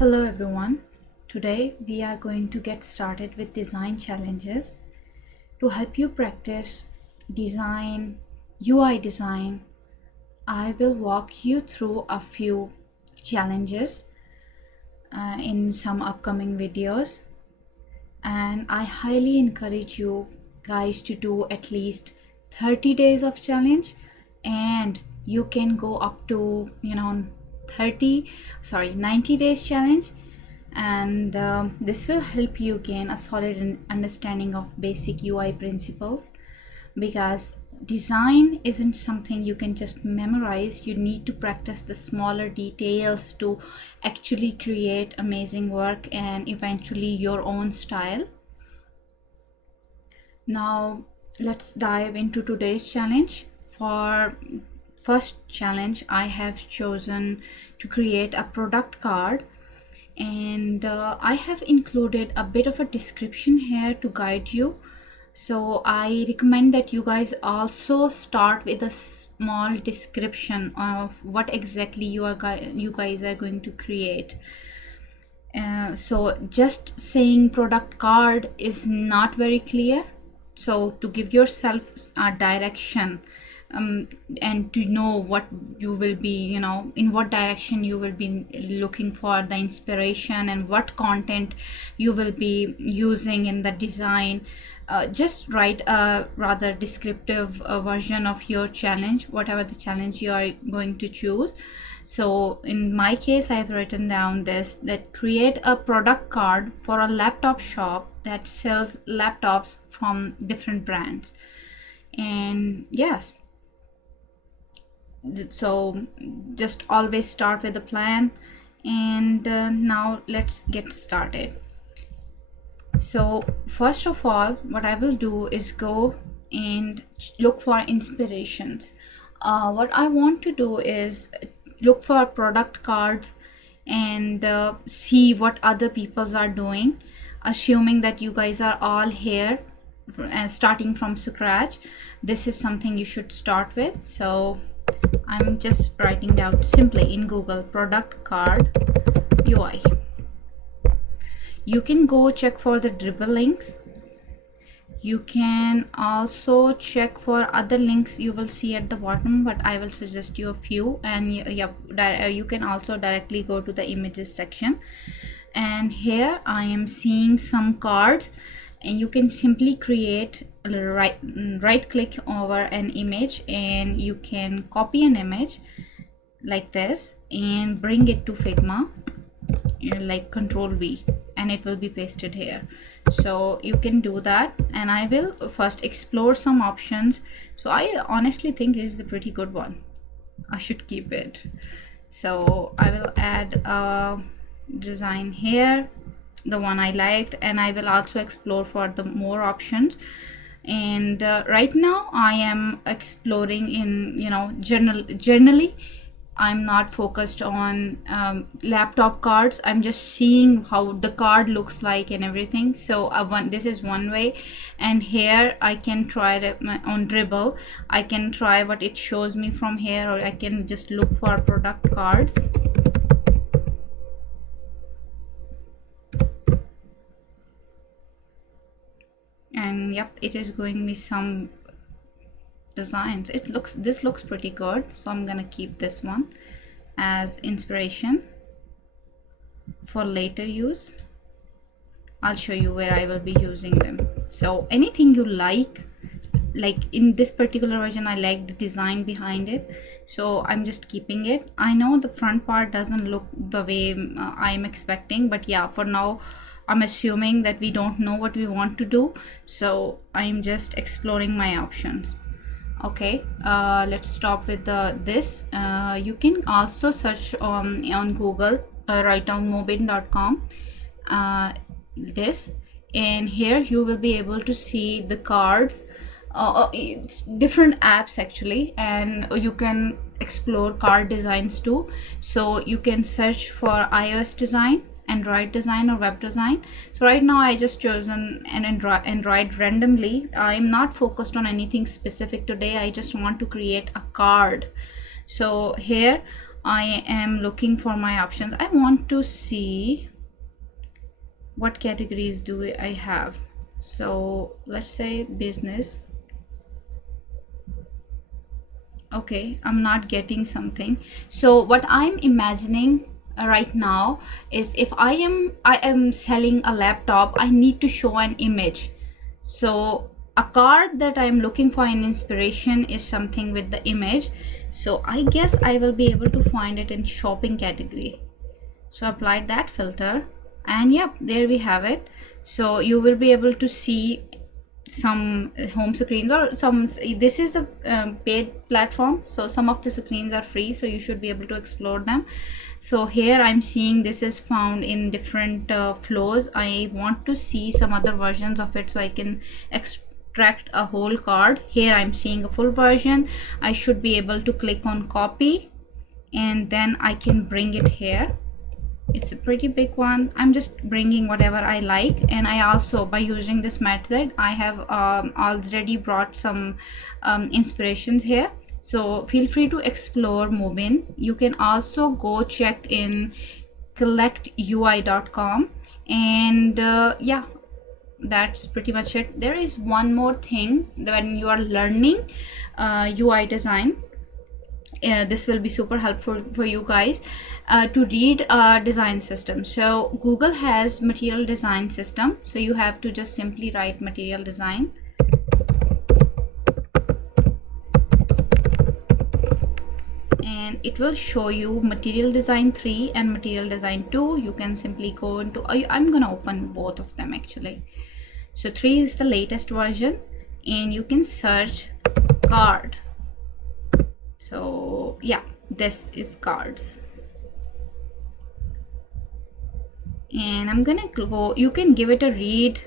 Hello everyone. Today we are going to get started with design challenges. To help you practice design, UI design, I will walk you through a few challenges in some upcoming videos, and I highly encourage you guys to do at least 30 days of challenge, and you can go up to 90 days challenge, and this will help you gain a solid understanding of basic UI principles, because design isn't something you can just memorize. You need to practice the smaller details to actually create amazing work and eventually your own style. Now let's dive into today's challenge. For first challenge, I have chosen to create a product card, and I have included a bit of a description here to guide you. So I recommend that you guys also start with a small description of what exactly you guys are going to create. So just saying product card is not very clear. So to give yourself a direction, and to know what you will be, in what direction you will be looking for the inspiration and what content you will be using in the design, just write a rather descriptive version of your challenge, whatever the challenge you are going to choose. So in my case, I have written down that create a product card for a laptop shop that sells laptops from different brands. And yes, so just always start with a plan. And now let's get started. So first of all, what I will do is go and look for inspirations. What I want to do is look for product cards and see what other peoples are doing, assuming that you guys are all here starting from scratch. This is something you should start with. So I'm just writing down simply in Google product card UI. You can go check for the dribble links. You can also check for other links you will see at the bottom, but I will suggest you a few. And you can also directly go to the images section, and here I am seeing some cards, and you can simply create right click over an image, and you can copy an image like this and bring it to Figma, like Control V, and it will be pasted here. So you can do that, and I will first explore some options. So I honestly think this is a pretty good one. I should keep it. So I will add a design here, the one I liked, and I will also explore for the more options. And right now I am exploring in generally. I'm not focused on laptop cards. I'm just seeing how the card looks like and everything. So this is one way, and here I can try on Dribble. I can try what it shows me from here, or I can just look for product cards. And yep, it is going me some designs. This looks pretty good, so I'm gonna keep this one as inspiration for later use. I'll show you where I will be using them. So anything you like in this particular version, I like the design behind it, so I'm just keeping it. I know the front part doesn't look the way I'm expecting, but yeah, for now I'm assuming that we don't know what we want to do, so I'm just exploring my options. Okay, let's stop with this. You can also search on Google, write down mobin.com, this, and here you will be able to see the cards, it's different apps actually, and you can explore card designs too. So you can search for iOS design, Android design, or web design. So right now I just chosen an Android randomly. I'm not focused on anything specific today. I just want to create a card. So here I am looking for my options. I want to see what categories do I have. So let's say business. Okay, I'm not getting something. So what I'm imagining right now is if I am selling a laptop, I need to show an image. So a card that I'm looking for in inspiration is something with the image. So I guess I will be able to find it in shopping category. So applied that filter, and yep, there we have it. So you will be able to see some home screens, or some, this is a paid platform, so some of the screens are free, so you should be able to explore them. So here I'm seeing this is found in different flows. I want to see some other versions of it so I can extract a whole card. Here I'm seeing a full version. I should be able to click on copy, and then I can bring it here. It's a pretty big one. I'm just bringing whatever I like, and I also, by using this method, I have already brought some inspirations here. So feel free to explore Mobin. You can also go check in collectui.com, and yeah, that's pretty much it. There is one more thing when you are learning UI design. This will be super helpful for you guys to read a design system. So Google has material design system, so you have to just simply write material design, and it will show you material design 3 and material design 2. You can simply go into, I'm gonna open both of them actually. So 3 is the latest version, and you can search card. So yeah, this is cards, and I'm gonna go, you can give it a read,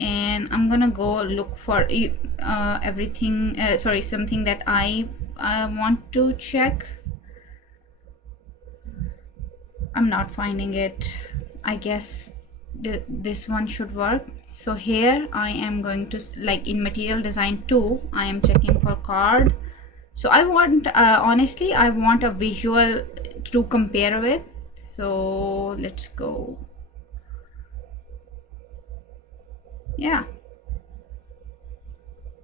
and I'm gonna go look for everything, sorry, something that I want to check. I'm not finding it. I guess this one should work. So here I am going to, like in material design 2, I am checking for card. So I want honestly I want a visual to compare with. So let's go. Yeah,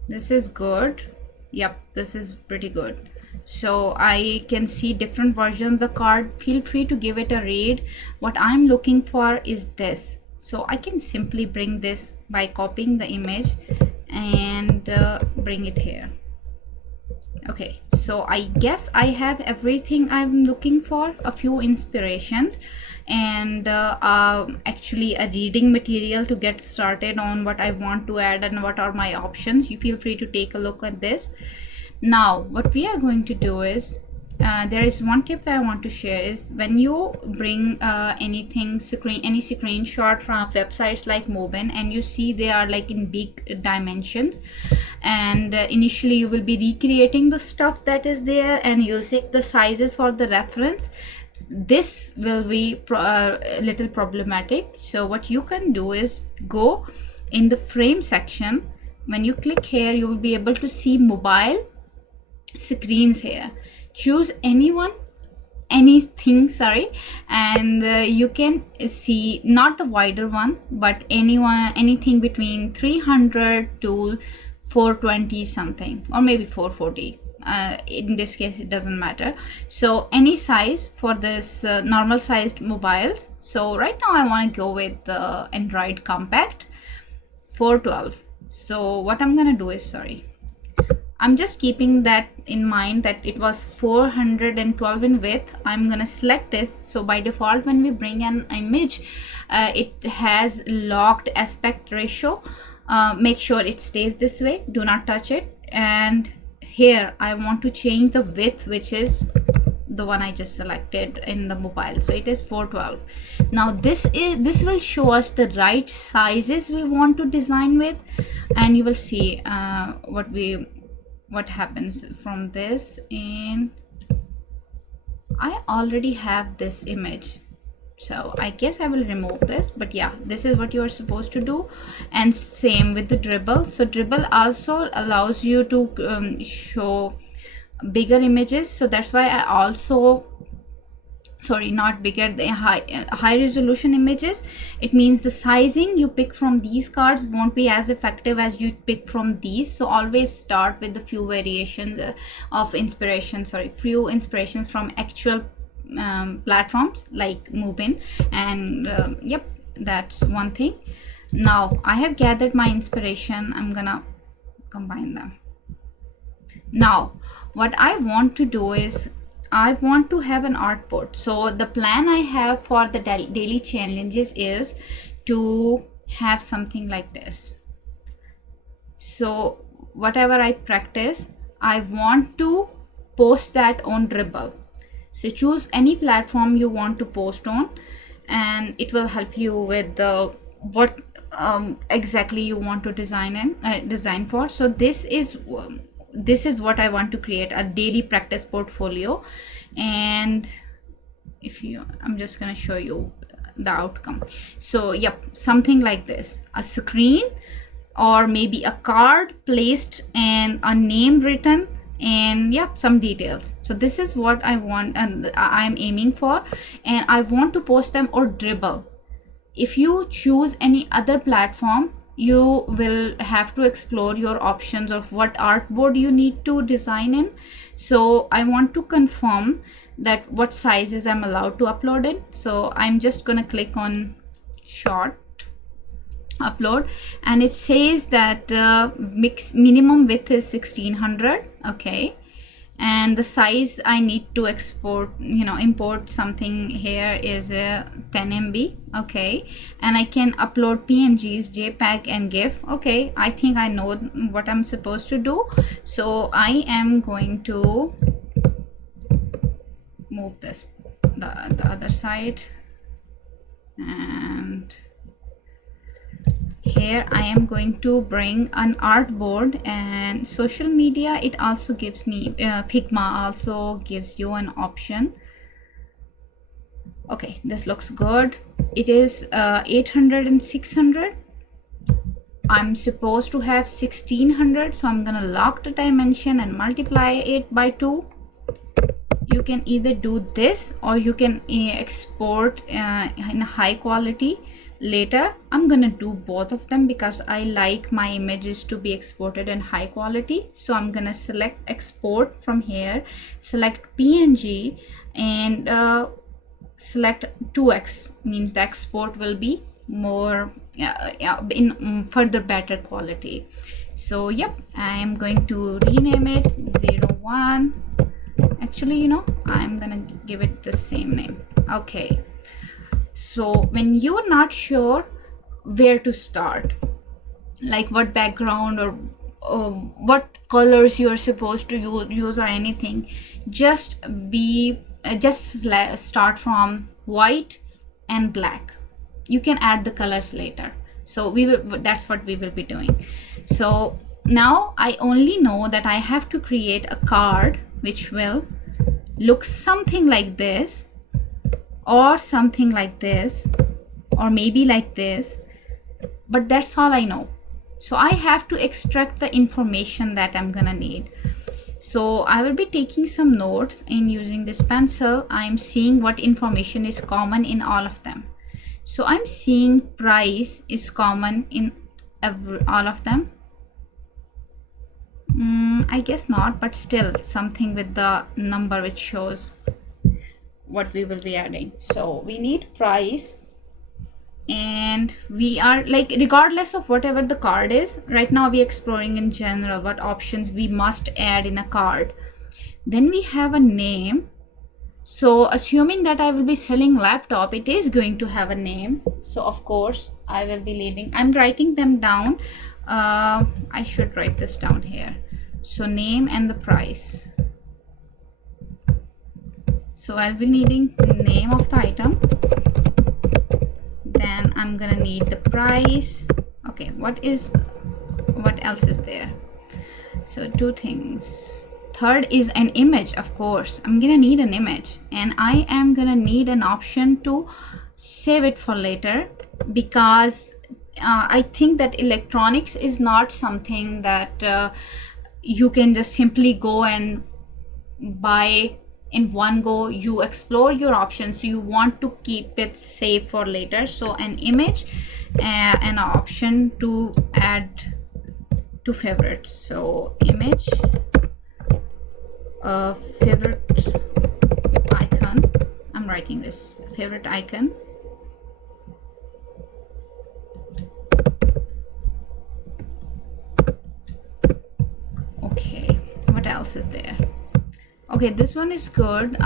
this is good. Yep, this is pretty good. So I can see different versions of the card. Feel free to give it a read. What I'm looking for is this, so I can simply bring this by copying the image and bring it here. Okay, so I guess I have everything I'm looking for. A few inspirations, and actually a reading material to get started on what I want to add and what are my options. You feel free to take a look at this. Now what we are going to do is, there is one tip that I want to share is, when you bring any screenshot from websites like Mobin, and you see they are like in big dimensions, and initially you will be recreating the stuff that is there and using the sizes for the reference. This will be a little problematic. So what you can do is go in the frame section. When you click here, you will be able to see mobile screens here. Choose anything, sorry, and you can see not the wider one, but anything between 300 to 420 something, or maybe 440. In this case it doesn't matter. So any size for this normal sized mobiles. So right now I want to go with the Android compact 412. So what I'm gonna do is, sorry, I'm just keeping that in mind that it was 412 in width. I'm gonna select this. So by default, when we bring an image, it has locked aspect ratio. Make sure it stays this way, do not touch it. And here I want to change the width, which is the one I just selected in the mobile. So it is 412. Now this will show us the right sizes we want to design with, and you will see what happens from this. And I already have this image, so I guess I will remove this. But yeah, this is what you are supposed to do. And same with the dribble. So dribble also allows you to show bigger images, so that's why I also, sorry, not bigger, the high resolution images. It means the sizing you pick from these cards won't be as effective as you pick from these. So always start with the few variations of inspiration, sorry, few inspirations from actual platforms like Mubin, and yep, that's one thing. Now I have gathered my inspiration, I'm gonna combine them. Now what I want to do is I want to have an art board. So the plan I have for the daily challenges is to have something like this. So whatever I practice, I want to post that on Dribble. So choose any platform you want to post on, and it will help you with the what exactly you want to design for. So this is what I want to create, a daily practice portfolio. And if you, I'm just going to show you the outcome. So yep, something like this, a screen or maybe a card placed and a name written, and yep, some details. So this is what I want and I'm aiming for, and I want to post them or Dribble. If you choose any other platform, you will have to explore your options of what artboard you need to design in. So I want to confirm that what sizes I'm allowed to upload in. So I'm just gonna click on short upload, and it says that minimum width is 1600. Okay, and the size I need to export, import something here is 10 MB. Okay, and I can upload PNGs, JPEG and GIF. Okay, I think I know what I'm supposed to do. So I am going to move this the other side, and here I am going to bring an artboard. And social media, it also gives me Figma also gives you an option. Okay, this looks good. It is 800 and 600. I'm supposed to have 1600, so I'm gonna lock the dimension and multiply it by 2. You can either do this or you can export in high quality. Later I'm gonna do both of them because I like my images to be exported in high quality. So I'm gonna select export from here, select PNG, and select 2x, means the export will be more in further better quality. So yep, I am going to rename it 01. Actually, I'm gonna give it the same name. Okay, so when you're not sure where to start, like what background or what colors you're supposed to use or anything, just start from white and black. You can add the colors later. So that's what we will be doing. So now I only know that I have to create a card which will look something like this, or something like this, or maybe like this, but that's all I know. So I have to extract the information that I'm gonna need. So I will be taking some notes and using this pencil. I'm seeing what information is common in all of them. So I'm seeing price is common in all of them. I guess not, but still something with the number which shows what we will be adding. So we need price, and we are like, regardless of whatever the card is, right now we're exploring in general what options we must add in a card. Then we have a name. So assuming that I will be selling laptop, it is going to have a name. So of course I will be I'm writing them down. I should write this down here. So name and the price. So I'll be needing the name of the item. Then I'm gonna need the price. Okay, what else is there? So 2 things. Third is an image. Of course I'm gonna need an image, and I am gonna need an option to save it for later, because I think that electronics is not something that you can just simply go and buy in one go. You explore your options, you want to keep it safe for later. So an image, an option to add to favorites. So image, a favorite icon. I'm writing this favorite icon. Okay, what else is there? Okay, this one is good.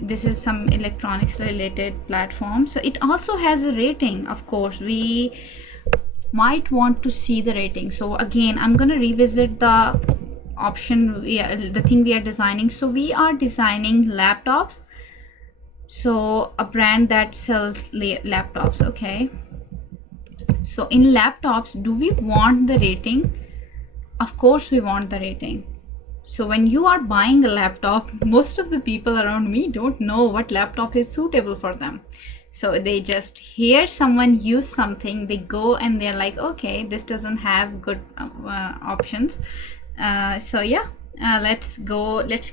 This is some electronics related platform, so it also has a rating. Of course, we might want to see the rating. So again, I'm gonna revisit the option, the thing we are designing. So we are designing laptops, so a brand that sells laptops. Okay, so in laptops, do we want the rating? Of course we want the rating. So when you are buying a laptop, most of the people around me don't know what laptop is suitable for them. So they just hear someone use something, they go and they're like, okay, this doesn't have good options. So yeah, let's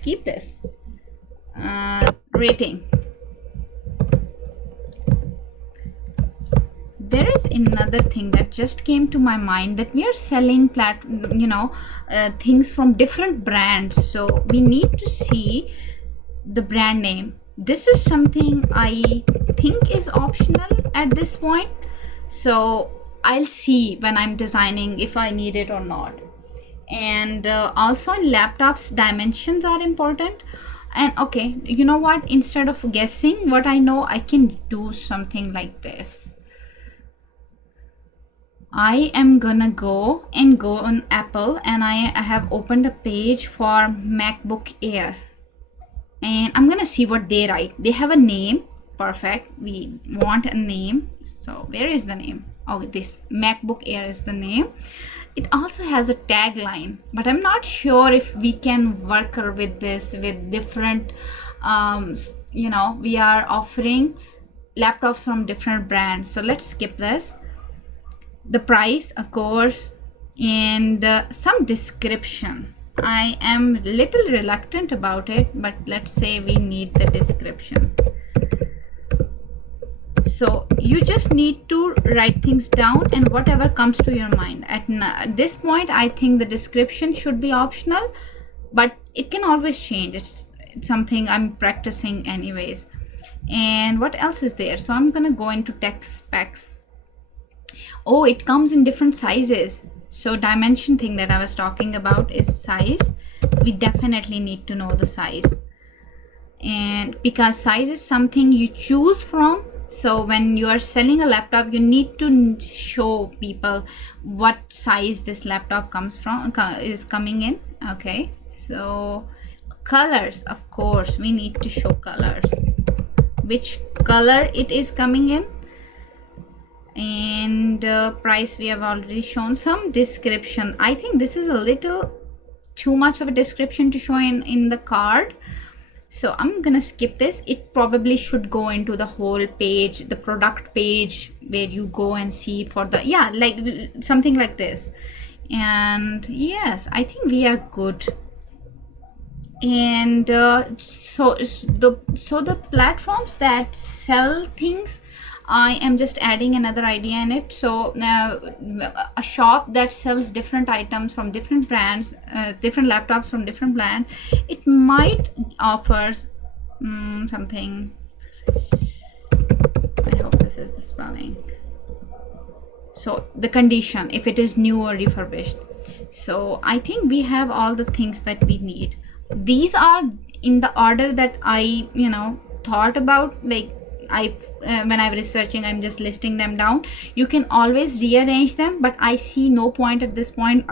keep this rating. There is another thing that just came to my mind, that we are selling things from different brands, so we need to see the brand name. This is something I think is optional at this point, so I'll see when I'm designing if I need it or not. And also in laptops, dimensions are important. And okay, you know what, instead of guessing what I know, I can do something like this. I am gonna go on Apple, and I have opened a page for MacBook Air, and I'm gonna see what they write. They have a name. Perfect, we want a name. So where is the name? Oh, this MacBook Air is the name. It also has a tagline, but I'm not sure if we can work with this with different we are offering laptops from different brands, so let's skip this. The price, of course, and some description. I am little reluctant about it, but let's say we need the description. So you just need to write things down, and whatever comes to your mind. At this point, I think the description should be optional, but it can always change. It's something I'm practicing anyways. And what else is there? So I'm gonna go into tech specs. Oh, it comes in different sizes. So dimension thing that I was talking about is size. We definitely need to know the size, and because size is something you choose from. So when you are selling a laptop, you need to show people what size this laptop is coming in. Okay, so colors, of course, we need to show colors, which color it is coming in. And price we have already shown. Some description, I think this is a little too much of a description to show in the card, so I'm gonna skip this. It probably should go into the whole page, the product page, where you go and see for the, yeah, like something like this. And yes, I think we are good. And so the platforms that sell things, I am just adding another idea in it. So a shop that sells different items from different brands, different laptops from different brands, it might offers something. I hope this is the spelling. So the condition, if it is new or refurbished. So I think we have all the things that we need. These are in the order that I thought about. Like when I'm researching, I'm just listing them down. You can always rearrange them, but I see no point at this point.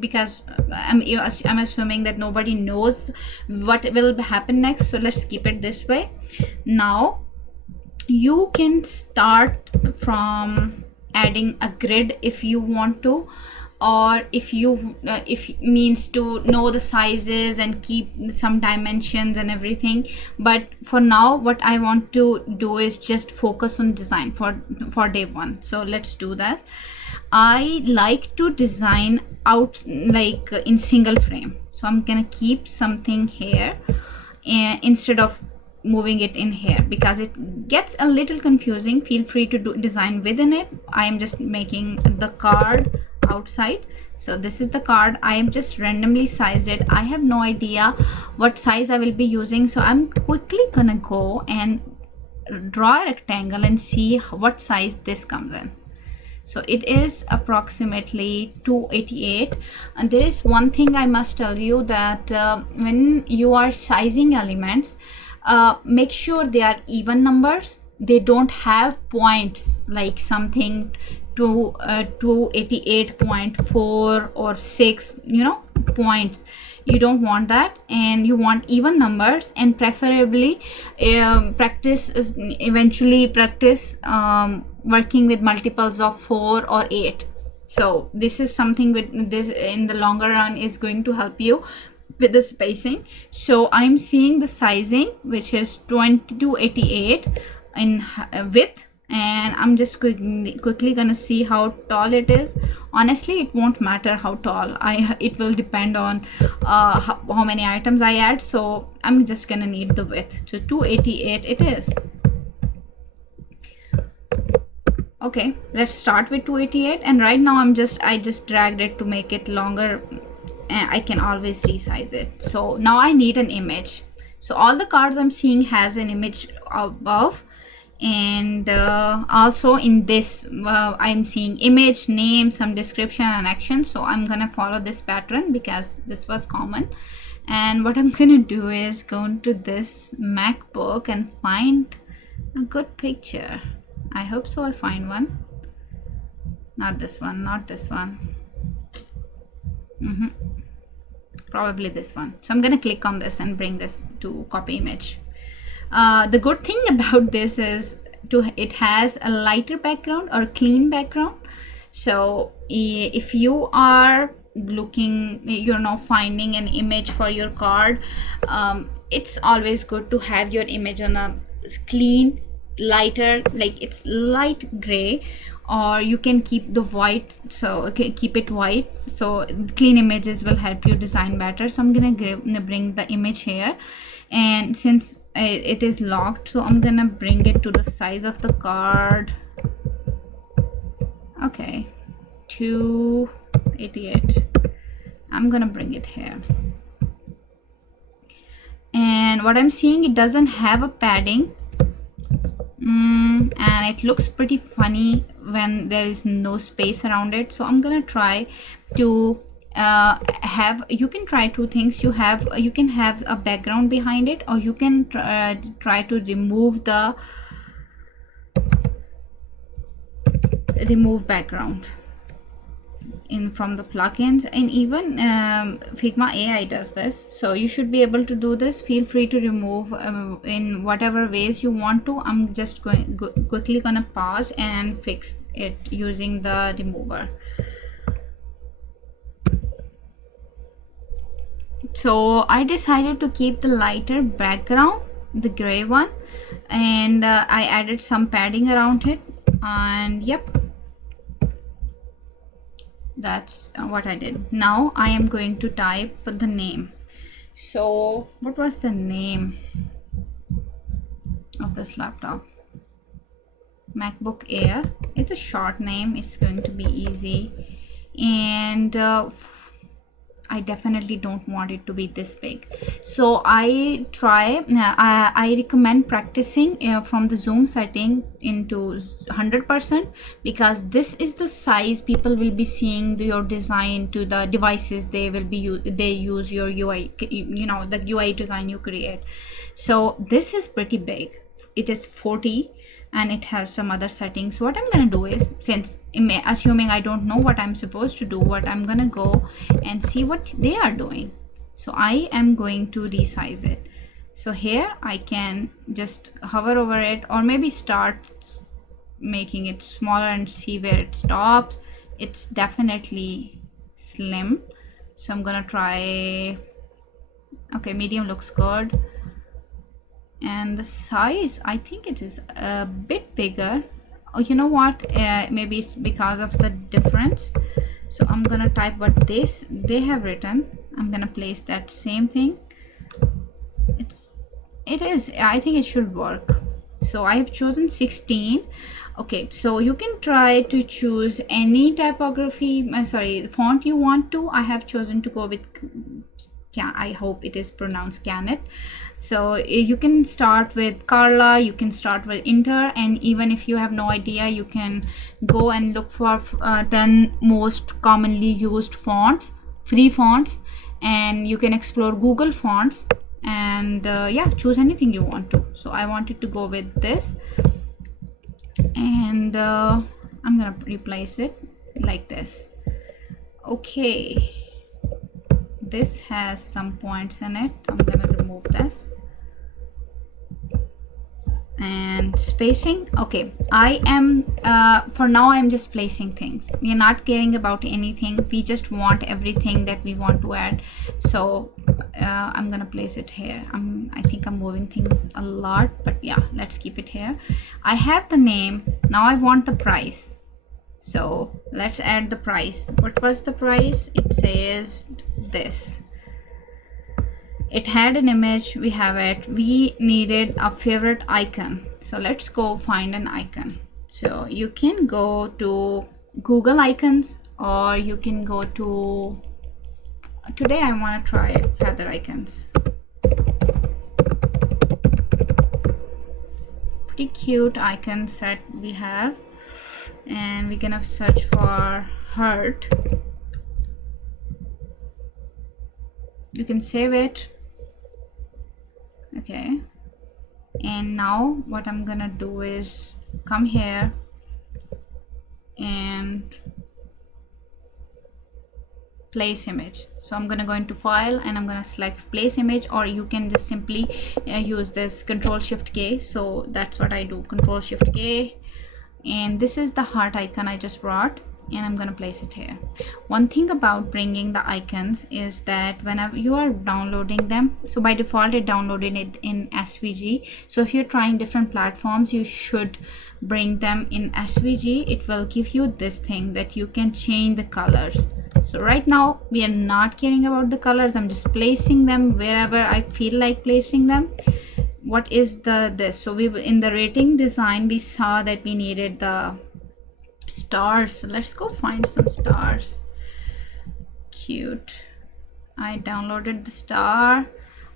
Because I'm assuming that nobody knows what will happen next, so let's keep it this way. Now you can start from adding a grid if you want to. or if means to know the sizes and keep some dimensions and everything. But for now what I want to do is just focus on design for day one. So let's do that. I like to design out like in single frame, so I'm gonna keep something here and instead of moving it in here, because it gets a little confusing. Feel free to design within it. I am just making the card outside. So this is the card. I am just randomly sized it. I have no idea what size I will be using, so I'm quickly gonna go and draw a rectangle and see what size this comes in. So it is approximately 288. And there is one thing I must tell you, that when you are sizing elements, make sure they are even numbers. They don't have points like something to 288.4 or 6, you know, points. You don't want that, and you want even numbers, and preferably practice working with multiples of 4 or 8. So this is something with this in the longer run is going to help you with the spacing. So I'm seeing the sizing, which is 2288 in width, and I'm just quickly gonna see how tall it is. Honestly, it won't matter how tall it will depend on how many items I add. So I'm just gonna need the width. So 288 it is. Okay, let's start with 288, and right now I just dragged it to make it longer, and I can always resize it. So now I need an image. So all the cards I'm seeing has an image above, and also in this I'm seeing image, name, some description and action. So I'm gonna follow this pattern because this was common. And what I'm gonna do is go into this MacBook and find a good picture. I hope so I find one. Not this one, not this one. Probably this one. So I'm gonna click on this and bring this to copy image. The good thing about this is it has a lighter background or clean background. So if you are looking, you're now finding an image for your card, it's always good to have your image on a clean, lighter, like it's light gray, or you can keep the white, so keep it white. So clean images will help you design better. So I'm gonna bring the image here, and since it is locked, so I'm gonna bring it to the size of the card. Okay, 288. I'm gonna bring it here, and what I'm seeing, it doesn't have a padding, and it looks pretty funny when there is no space around it. So I'm gonna try to you can try two things. You can have a background behind it, or you can try to remove background from the plugins, and even Figma AI does this. So you should be able to do this. Feel free to remove in whatever ways you want to. I'm just quickly gonna pause and fix it using the remover. So I decided to keep the lighter background, the gray one, and I added some padding around it, and yep, that's what I did. Now I am going to type the name. So what was the name of this laptop? MacBook Air. It's a short name, it's going to be easy, and I definitely don't want it to be this big. So I recommend practicing from the zoom setting into 100%, because this is the size people will be seeing your design to the devices they use your UI, you know, the UI design you create. So this is pretty big. It is 40, and it has some other settings. So what I'm gonna do is, since assuming I don't know what I'm supposed to do, what I'm gonna go and see what they are doing. So I am going to resize it. So here I can just hover over it, or maybe start making it smaller and see where it stops. It's definitely slim. So I'm gonna try, okay, medium looks good. And the size, I think it is a bit bigger. Oh, you know what, maybe it's because of the difference. So I'm gonna type what they have written. I'm gonna place that same thing. I think it should work. So I have chosen 16. Okay, so you can try to choose any typography, sorry, font you want to. I have chosen to go with, I hope it is pronounced Canet. So you can start with Carla, you can start with Inter, and even if you have no idea, you can go and look for 10 most commonly used fonts, free fonts, and you can explore Google Fonts, and yeah, choose anything you want to. So I wanted to go with this, and I'm gonna replace it like this. Okay, this has some points in it. I'm gonna remove this. And spacing, okay, I am for now I'm just placing things. We are not caring about anything, we just want everything that we want to add. So I'm gonna place it here. I think I'm moving things a lot, but yeah, let's keep it here. I have the name. Now I want the price, so let's add the price. What was the price? It says this. It had an image, we have it. We needed a favorite icon, so let's go find an icon. So you can go to Google Icons, or you can go to, today I want to try feather icons. Pretty cute icons that we have, and we're gonna search for heart. You can save it. Okay, and now what I'm gonna do is come here and place image. So I'm gonna go into file and I'm gonna select place image, or you can just simply use this Control-Shift-K. So that's what I do, Control-Shift-K, and this is the heart icon I just brought, and I'm gonna place it here. One thing about bringing the icons is that whenever you are downloading them, so by default it downloaded it in SVG. So if you're trying different platforms, you should bring them in SVG. It will give you this thing that you can change the colors. So right now we are not caring about the colors. I'm just placing them wherever I feel like placing them. What is this? So we in the rating design, we saw that we needed the stars. So let's go find some stars. Cute. I downloaded the star.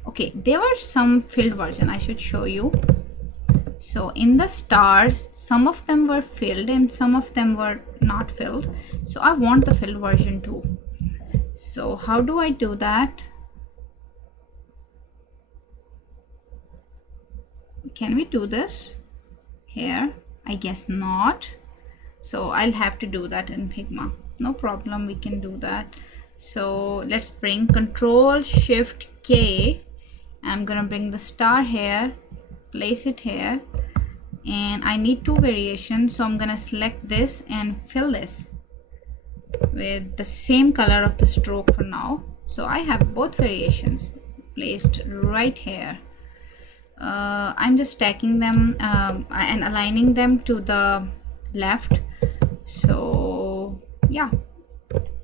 Okay, there were some filled version I should show you. So in the stars, some of them were filled and some of them were not filled. So I want the filled version too. So how do I do that? Can we do this here? I guess not. So I'll have to do that in Figma. No problem, we can do that. So let's bring Control-Shift-K. I'm gonna bring the star here, place it here, and I need two variations. So I'm gonna select this and fill this with the same color of the stroke for now. So I have both variations placed right here. I'm just stacking them and aligning them to the left. So yeah,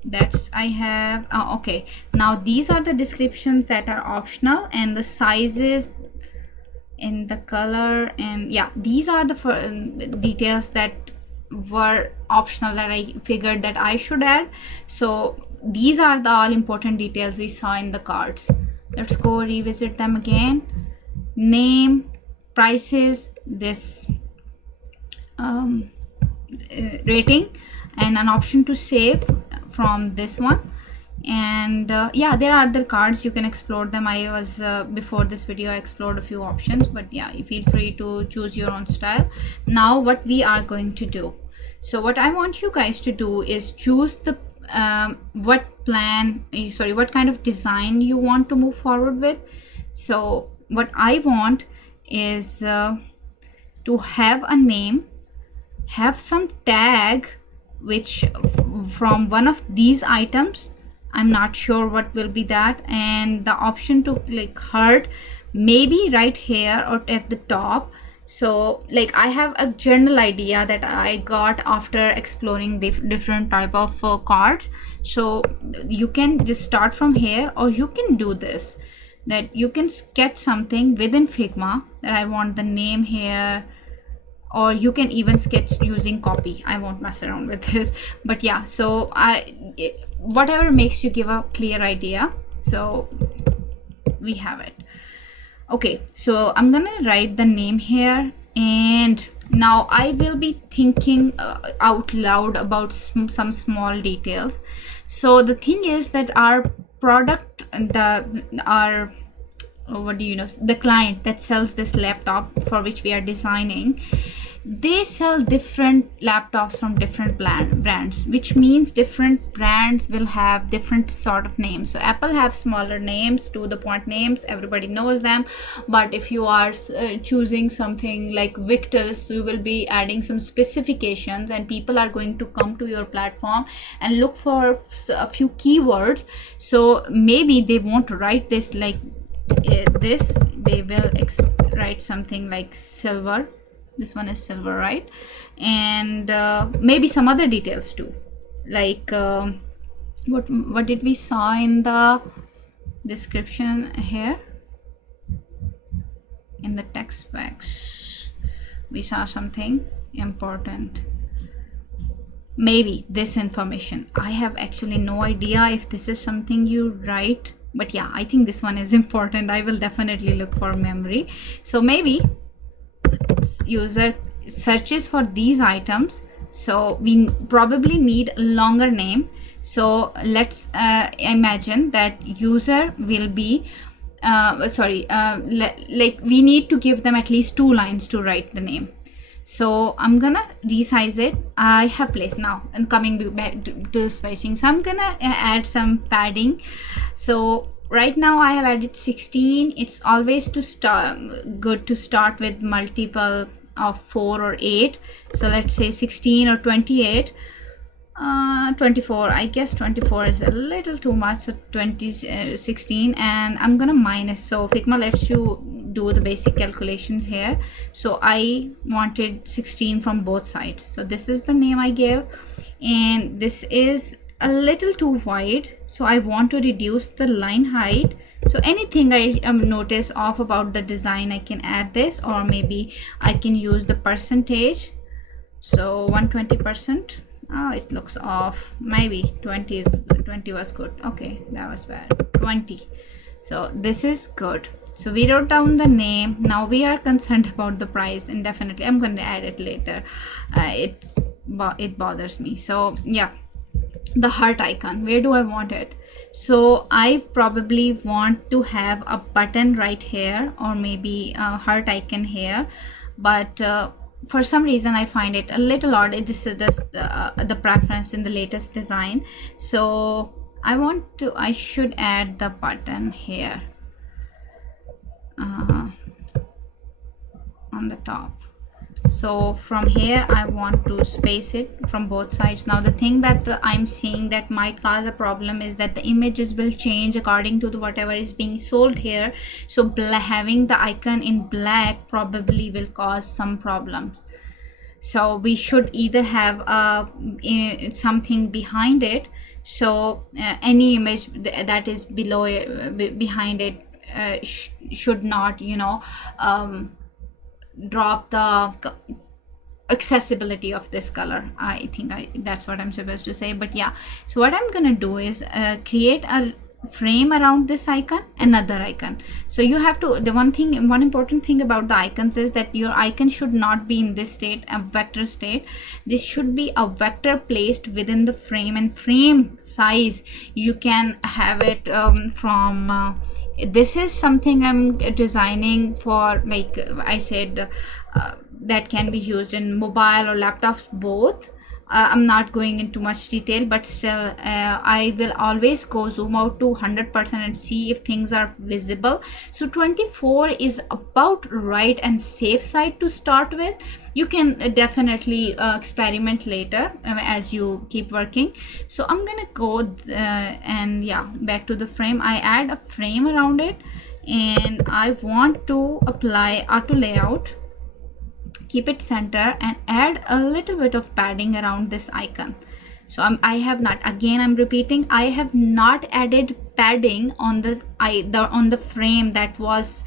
that's I have okay, now these are the descriptions that are optional, and the sizes in the color, and yeah, these are the details that were optional that I figured that I should add. So these are the all important details we saw in the cards. Let's go revisit them again. Name, prices, this rating, and an option to save from this one. And yeah, there are other cards, you can explore them. I was before this video I explored a few options, but yeah, you feel free to choose your own style. Now what we are going to do, so what I want you guys to do is choose the what kind of design you want to move forward with. So what I want is to have a name, have some tag which from one of these items. I'm not sure what will be that. And the option to click heart, maybe right here or at the top. So like I have a general idea that I got after exploring the different type of cards. So you can just start from here, or you can do this, that you can sketch something within Figma, that I want the name here, or you can even sketch using copy. I won't mess around with this, but yeah, so whatever makes you give a clear idea. So we have it. Okay, so I'm gonna write the name here, and now I will be thinking out loud about some small details. So the thing is that our product, our what do you know, the client that sells this laptop for which we are designing, they sell different laptops from different brands, which means different brands will have different sort of names. So Apple have smaller names, to the point names, everybody knows them. But if you are choosing something like Victus, you will be adding some specifications, and people are going to come to your platform and look for a few keywords. So maybe they won't write this like this, they will write something like silver. This one is silver, right? And maybe some other details too, like what did we saw in the description here, in the text box we saw something important. Maybe this information, I have actually no idea if this is something you write, but yeah, I think this one is important. I will definitely look for memory. So maybe user searches for these items, so we probably need a longer name. So let's imagine that user will be like we need to give them at least 2 lines to write the name. So I'm gonna resize it. I have placed now, and coming back to the spacing, so I'm gonna add some padding. So right now I have added 16. It's always to start good to start with multiple of 4 or 8. So let's say 16 or 28. 24, I guess 24 is a little too much, so 16, and I'm gonna minus. So Figma lets you do the basic calculations here. So I wanted 16 from both sides, so this is the name I gave, and this is a little too wide, so I want to reduce the line height. So anything I notice off about the design, I can add this, or maybe I can use the percentage. So 120%. Oh, it looks off. Maybe 20 was good. Okay, that was bad. 20. So this is good. So we wrote down the name. Now we are concerned about the price, and definitely I'm going to add it later. It bothers me. So yeah, the heart icon, where do I want it? So I probably want to have a button right here, or maybe a heart icon here, but for some reason I find it a little odd. This is the preference in the latest design. So I should add the button here on the top. So from here I want to space it from both sides. Now the thing that I'm seeing that might cause a problem is that the images will change according to whatever is being sold here. So having the icon in black probably will cause some problems. So we should either have something behind it. So any image that is below behind it should not, drop the accessibility of this color. I think that's what I'm supposed to say, but yeah. So what I'm gonna do is create a frame around this icon, another icon. So you have to, one important thing about the icons is that your icon should not be in this state, a vector state. This should be a vector placed within the frame, and frame size you can have it from this is something I'm designing for, like I said, that can be used in mobile or laptops both. I'm not going into much detail, but still I will always go zoom out to 100% and see if things are visible. So 24 is about right and safe side to start with. You can definitely experiment later as you keep working. So I'm gonna go and yeah, back to the frame. I add a frame around it, and I want to apply auto layout, keep it center, and add a little bit of padding around this icon. So I have not, again I'm repeating, I have not added padding on the frame that was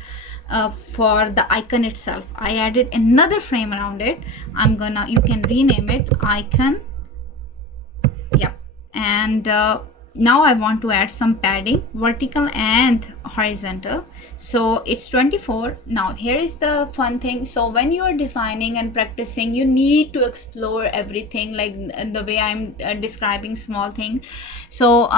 for the icon itself. I added another frame around it. You can rename it icon. Yeah. And now I want to add some padding, vertical and horizontal. So it's 24. Now here is the fun thing. So when you are designing and practicing, you need to explore everything, like the way I'm describing small things. So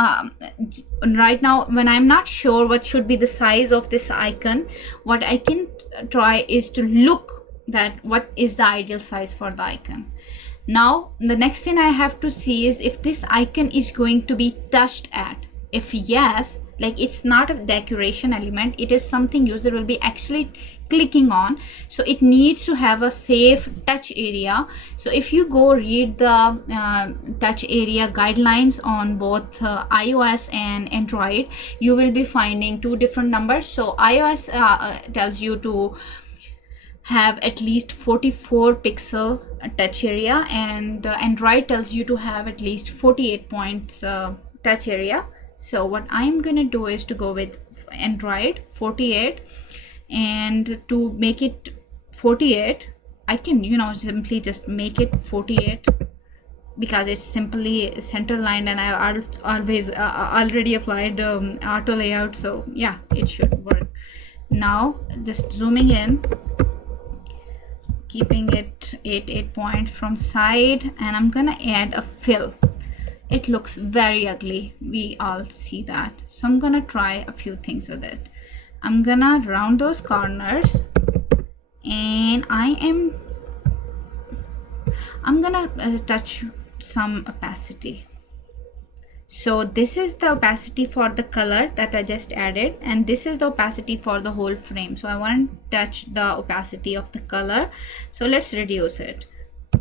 right now, when I'm not sure what should be the size of this icon, what I can try is to look that what is the ideal size for the icon. Now the next thing I have to see is if this icon is going to be touched at. If yes, like it's not a decoration element, it is something user will be actually clicking on, so it needs to have a safe touch area. So if you go read the touch area guidelines on both iOS and Android, you will be finding two different numbers. So iOS tells you to have at least 44 pixel touch area, and Android tells you to have at least 48 points touch area. So what I'm gonna do is to go with Android 48, and to make it 48 I can simply just make it 48 because it's simply center line, and I always already applied auto layout, so yeah, it should work. Now just zooming in, keeping it 8 points from side, and I'm gonna add a fill. It looks very ugly, we all see that, so I'm gonna try a few things with it. I'm gonna round those corners, and I'm gonna touch some opacity. So this is the opacity for the color that I just added, and this is the opacity for the whole frame. So I want to touch the opacity of the color, so let's reduce it.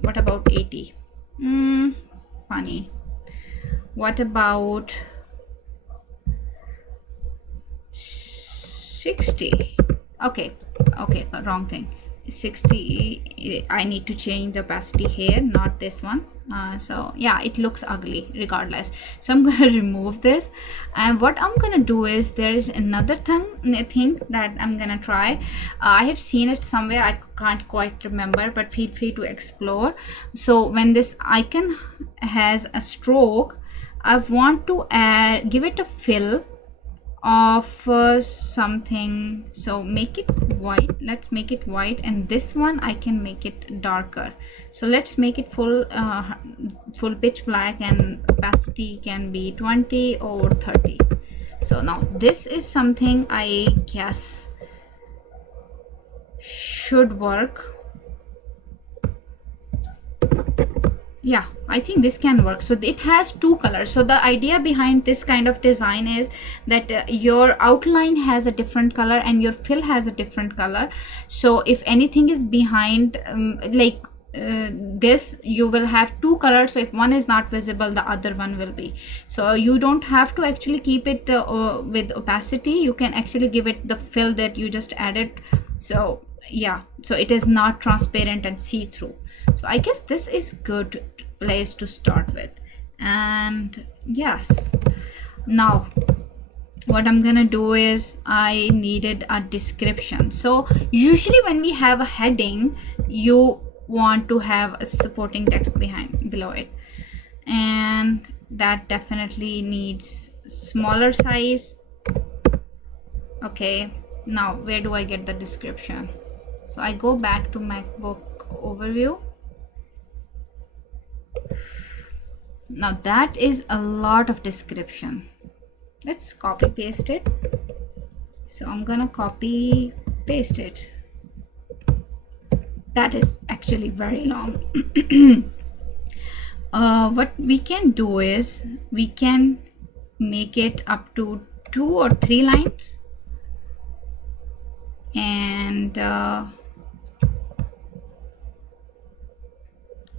What about 80? Funny. What about 60? Okay, wrong thing. 60, I need to change the opacity here, not this one. So yeah, it looks ugly regardless, so I'm gonna remove this. And what I'm gonna do is, there is another thing that I'm gonna try. I have seen it somewhere, I can't quite remember, but feel free to explore. So when this icon has a stroke, I want to give it a fill of something. So make it white, let's make it white, and this one I can make it darker. So let's make it full pitch black, and opacity can be 20 or 30. So now this is something I guess should work. Yeah, I think this can work. So it has two colors. So the idea behind this kind of design is that your outline has a different color and your fill has a different color. So if anything is behind this, you will have two colors. So if one is not visible, the other one will be. So you don't have to actually keep it with opacity. You can actually give it the fill that you just added. So yeah, so it is not transparent and see-through. So I guess this is good place to start with. And yes, now what I'm gonna do is, I needed a description. So usually when we have a heading, you want to have a supporting text below it, and that definitely needs smaller size. Okay, now where do I get the description? So I go back to MacBook overview. Now that is a lot of description. Let's copy paste it. So I'm gonna copy paste it. That is actually very long. What we can do is we can make it up to 2 or 3 lines, and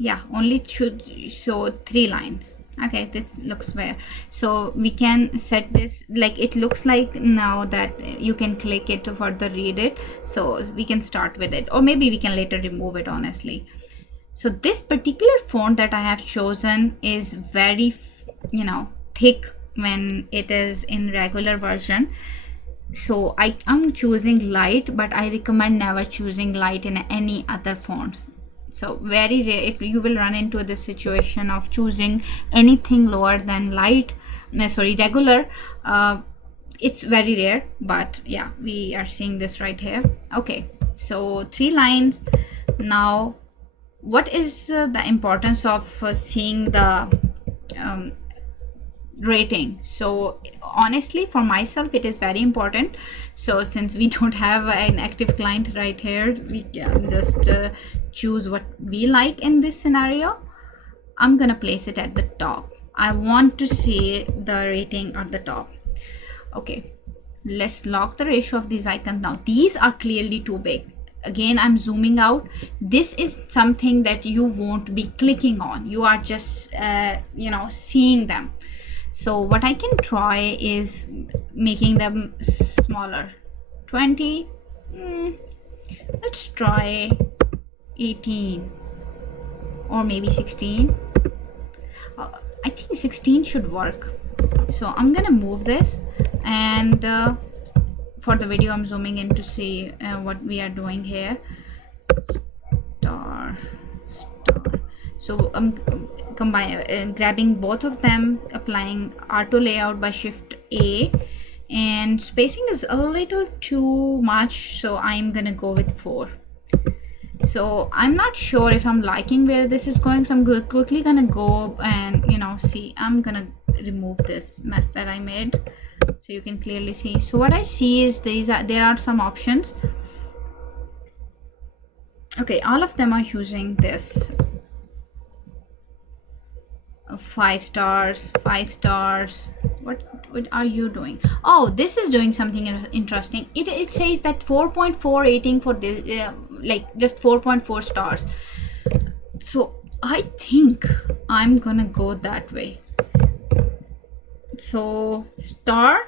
yeah, only should show 3 lines. Okay, this looks fair. So we can set this like it looks like now that you can click it to further read it. So we can start with it, or maybe we can later remove it, honestly. So this particular font that I have chosen is very thick when it is in regular version. So I'm choosing light, but I recommend never choosing light in any other fonts. So very rare if you will run into this situation of choosing anything lower than light, sorry, regular. It's very rare, but yeah, we are seeing this right here. Okay, so 3 lines. Now what is the importance of seeing the um, rating? So honestly, for myself it is very important. So since we don't have an active client right here, we can just choose what we like in this scenario. I'm gonna place it at the top. I want to see the rating at the top. Okay, let's lock the ratio of these icons. Now these are clearly too big. Again, I'm zooming out. This is something that you won't be clicking on, you are just seeing them. So what I can try is making them smaller. 20. Let's try 18 or maybe 16. I think 16 should work. So I'm gonna move this, and for the video I'm zooming in to see what we are doing here. Star. So I'm grabbing both of them, applying auto layout by shift A, and spacing is a little too much, so I'm gonna go with 4. So I'm not sure if I'm liking where this is going, so I'm quickly gonna go and see. I'm gonna remove this mess that I made so you can clearly see. So what I see is there are some options. Okay, all of them are using this 5 stars, 5 stars. What are you doing? Oh, this is doing something interesting. It says that 4.4 rating for this, like just 4.4 stars. So I think I'm gonna go that way. So star,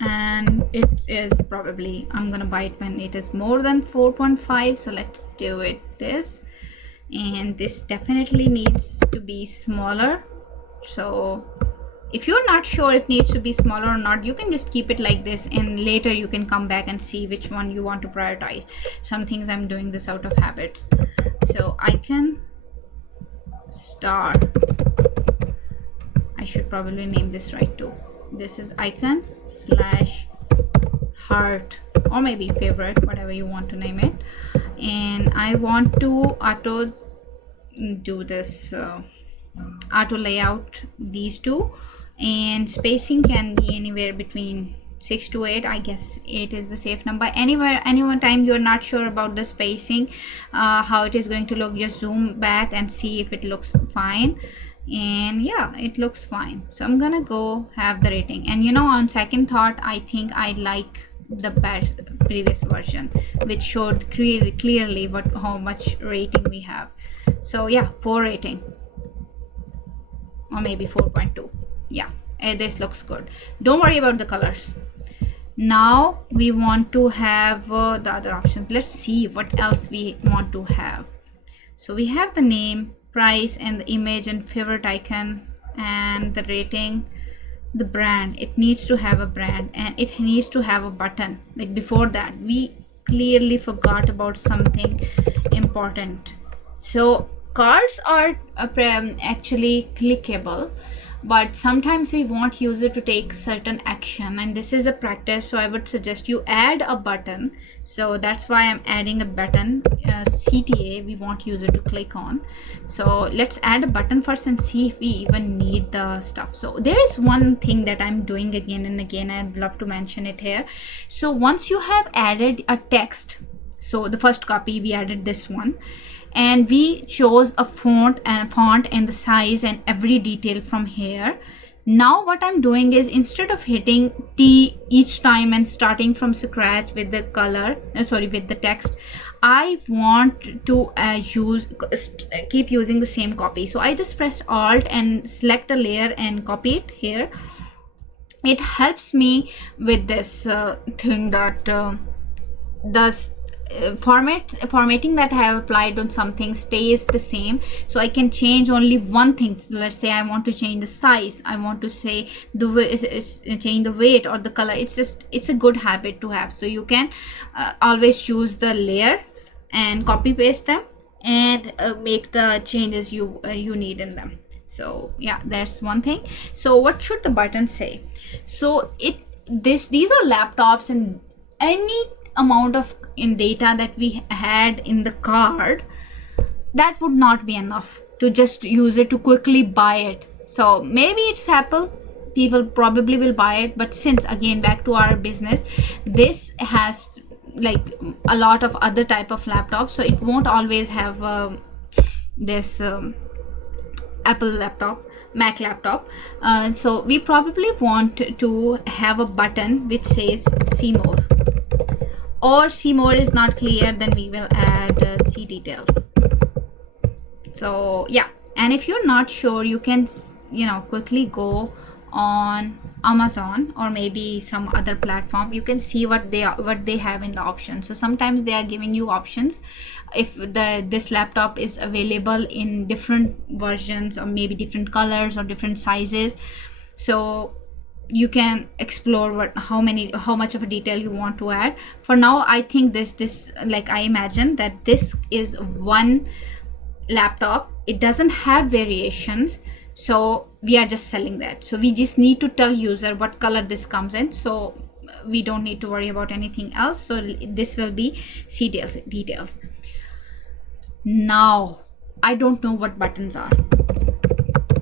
and it is probably, I'm gonna buy it when it is more than 4.5. so let's do it this, and this definitely needs to be smaller. So if you're not sure if it needs to be smaller or not, you can just keep it like this, and later you can come back and see which one you want to prioritize. Some things I'm doing this out of habits. So icon, star, I should probably name this right too. This is icon slash heart, or maybe favorite, whatever you want to name it. And I want to auto do this auto layout these two, and spacing can be anywhere between 6 to 8. I guess 8 is the safe number. Anyone time you're not sure about the spacing, how it is going to look, just zoom back and see if it looks fine. And yeah, it looks fine. So I'm gonna go have the rating, and on second thought, I think I like the previous version, which showed clearly how much rating we have. So yeah, 4 rating, or maybe 4.2. yeah, this looks good. Don't worry about the colors. Now we want to have the other options. Let's see what else we want to have. So we have the name, price, and the image and favorite icon, and the rating. The brand, it needs to have a brand, and it needs to have a button. Like before that, we clearly forgot about something important. So cards are actually clickable, but sometimes we want user to take certain action, and this is a practice. So I would suggest you add a button. So that's why I'm adding a button, CTA, we want user to click on. So let's add a button first and see if we even need the stuff. So there is one thing that I'm doing again and again, I'd love to mention it here. So once you have added a text, So the first copy we added this one, and we chose a font and the size and every detail from here. Now what I'm doing is, instead of hitting T each time and starting from scratch with the color, with the text, I want to keep using the same copy. So I just press Alt and select a layer and copy it here. It helps me with this thing that the formatting that I have applied on something stays the same, so I can change only one thing. So let's say I want to change the size, I want to say change the weight or the color. It's a good habit to have. So you can always choose the layer and copy paste them and make the changes you need in them. So yeah, that's one thing. So what should the button say? So these are laptops, and any amount of data that we had in the card, that would not be enough to just use it to quickly buy it. So maybe it's Apple, people probably will buy it, but since, again, back to our business, this has like a lot of other type of laptops, so it won't always have this Apple laptop, Mac laptop. So we probably want to have a button which says see more, or see more is not clear, then we will add see details. So yeah, and if you're not sure, you can quickly go on Amazon or maybe some other platform. You can see what they have in the options. So sometimes they are giving you options if this laptop is available in different versions or maybe different colors or different sizes. So you can explore how much of a detail you want to add. For now, I think this like, I imagine that this is one laptop, it doesn't have variations, so we are just selling that. So we just need to tell user what color this comes in, so we don't need to worry about anything else. So this will be details. Now I don't know what buttons are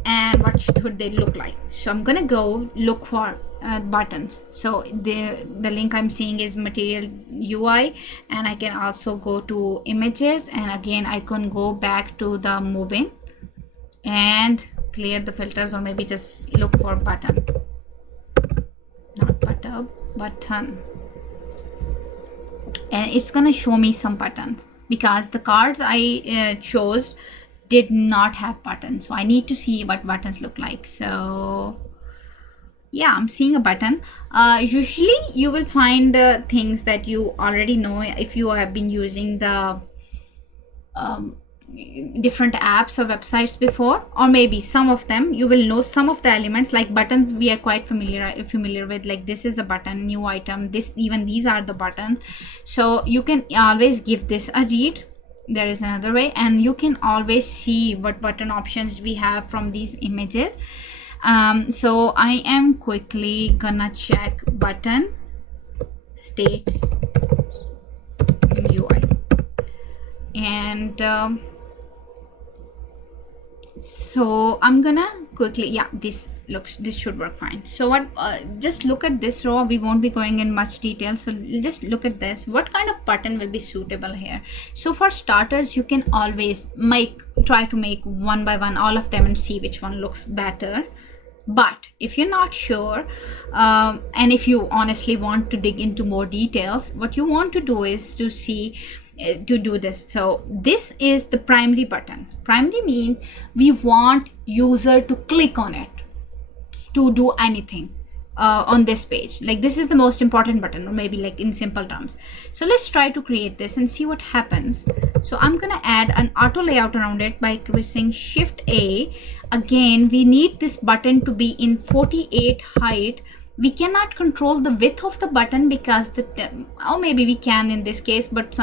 and what should they look like, so I'm gonna go look for buttons. So the link I'm seeing is material UI, and I can also go to images, and again I can go back to the moving and clear the filters, or maybe just look for button, not button, and it's gonna show me some buttons because the cards I chose did not have buttons. So I need to see what buttons look like. So yeah, I'm seeing a button. Usually you will find things that you already know if you have been using the different apps or websites before, or maybe some of them you will know some of the elements. Like buttons, we are quite familiar with, like this is a button, new item, these are the buttons. So you can always give this a read. There is another way, and you can always see what button options we have from these images. So I am quickly gonna check button states UI, and so I'm gonna quickly, yeah, this should work fine. So what, just look at this row. We won't be going in much detail, so just look at this. What kind of button will be suitable here? So for starters, you can always try to make one by one all of them and see which one looks better. But if you're not sure, and if you honestly want to dig into more details, what you want to do is to do this. So this is the primary button. Primary means we want user to click on it to do anything on this page. Like this is the most important button, or maybe like in simple terms. So let's try to create this and see what happens. So I'm gonna add an auto layout around it by pressing Shift A. Again, we need this button to be in 48 height. We cannot control the width of the button because or maybe we can in this case, but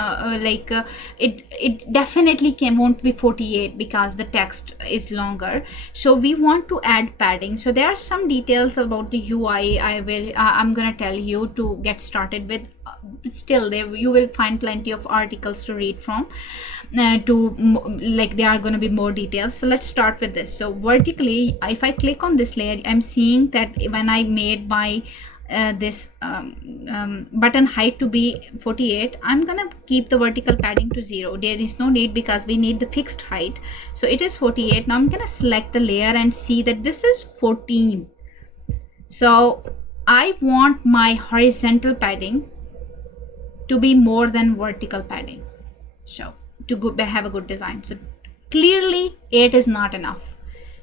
it definitely won't be 48 because the text is longer. So we want to add padding. So there are some details about the UI I'm gonna tell you to get started with. Still, there you will find plenty of articles to read from. There are going to be more details. So let's start with this. So vertically, if I click on this layer, I'm seeing that when I made my this button height to be 48, I'm gonna keep the vertical padding to 0. There is no need because we need the fixed height. So it is 48. Now I'm gonna select the layer and see that this is 14. So I want my horizontal padding to be more than vertical padding, so to have a good design. So clearly 8 is not enough.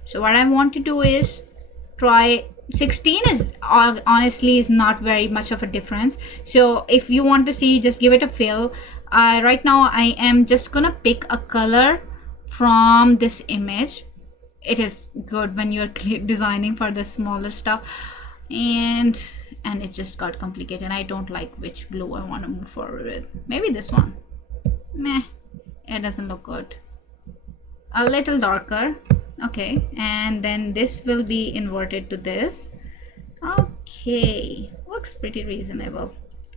So what I want to do is try 16. Is honestly is not very much of a difference. So if you want to see, just give it a fill. Right now I am just gonna pick a color from this image. It is good when you're designing for the smaller stuff, and it just got complicated. I don't like which blue I want to move forward with. Maybe this one. Meh, it doesn't look good. A little darker. Okay, and then this will be inverted to this. Okay, looks pretty reasonable.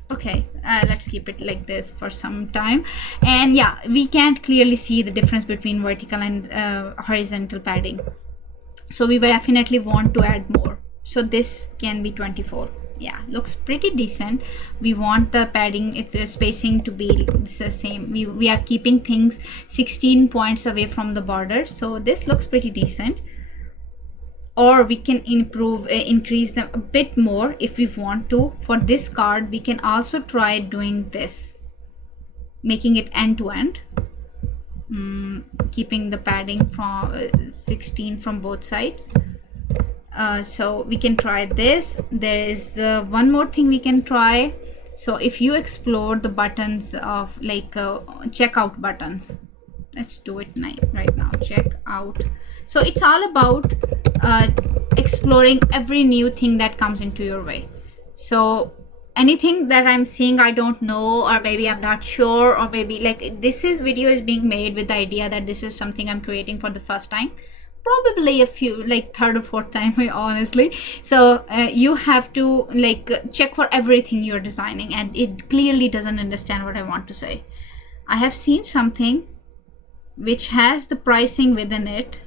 Okay, let's keep it like this for some time. And yeah, we can't clearly see the difference between vertical and horizontal padding, so we will definitely want to add more. So this can be 24. Yeah, looks pretty decent. We want the padding, its spacing to be the same. We are keeping things 16 points away from the border, so this looks pretty decent. Or we can increase them a bit more if we want to. For this card, we can also try doing this, making it end to end, keeping the padding from 16 from both sides. So we can try this. There is one more thing we can try. So if you explore the buttons of like checkout buttons, let's do it right now. Check out. So it's all about exploring every new thing that comes into your way. So anything that I'm seeing I don't know, or maybe I'm not sure, or maybe like this video is being made with the idea that this is something I'm creating for the first time, probably a few like third or fourth time, honestly. So you have to like check for everything you're designing, and it clearly doesn't understand what I want to say. I have seen something which has the pricing within it,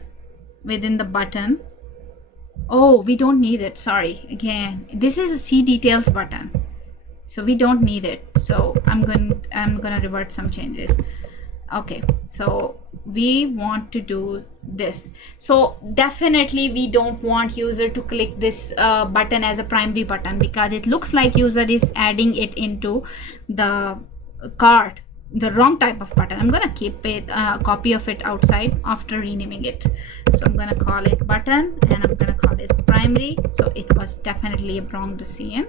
within the button. Oh, we don't need it, sorry. Again, this is a see details button, so we don't need it. So I'm gonna revert some changes. Okay, so we want to do this. So definitely we don't want user to click this button as a primary button, because it looks like user is adding it into the cart, the wrong type of button. I'm gonna keep it a copy of it outside after renaming it. So I'm gonna call it button, and I'm gonna call it primary. So it was definitely a wrong decision.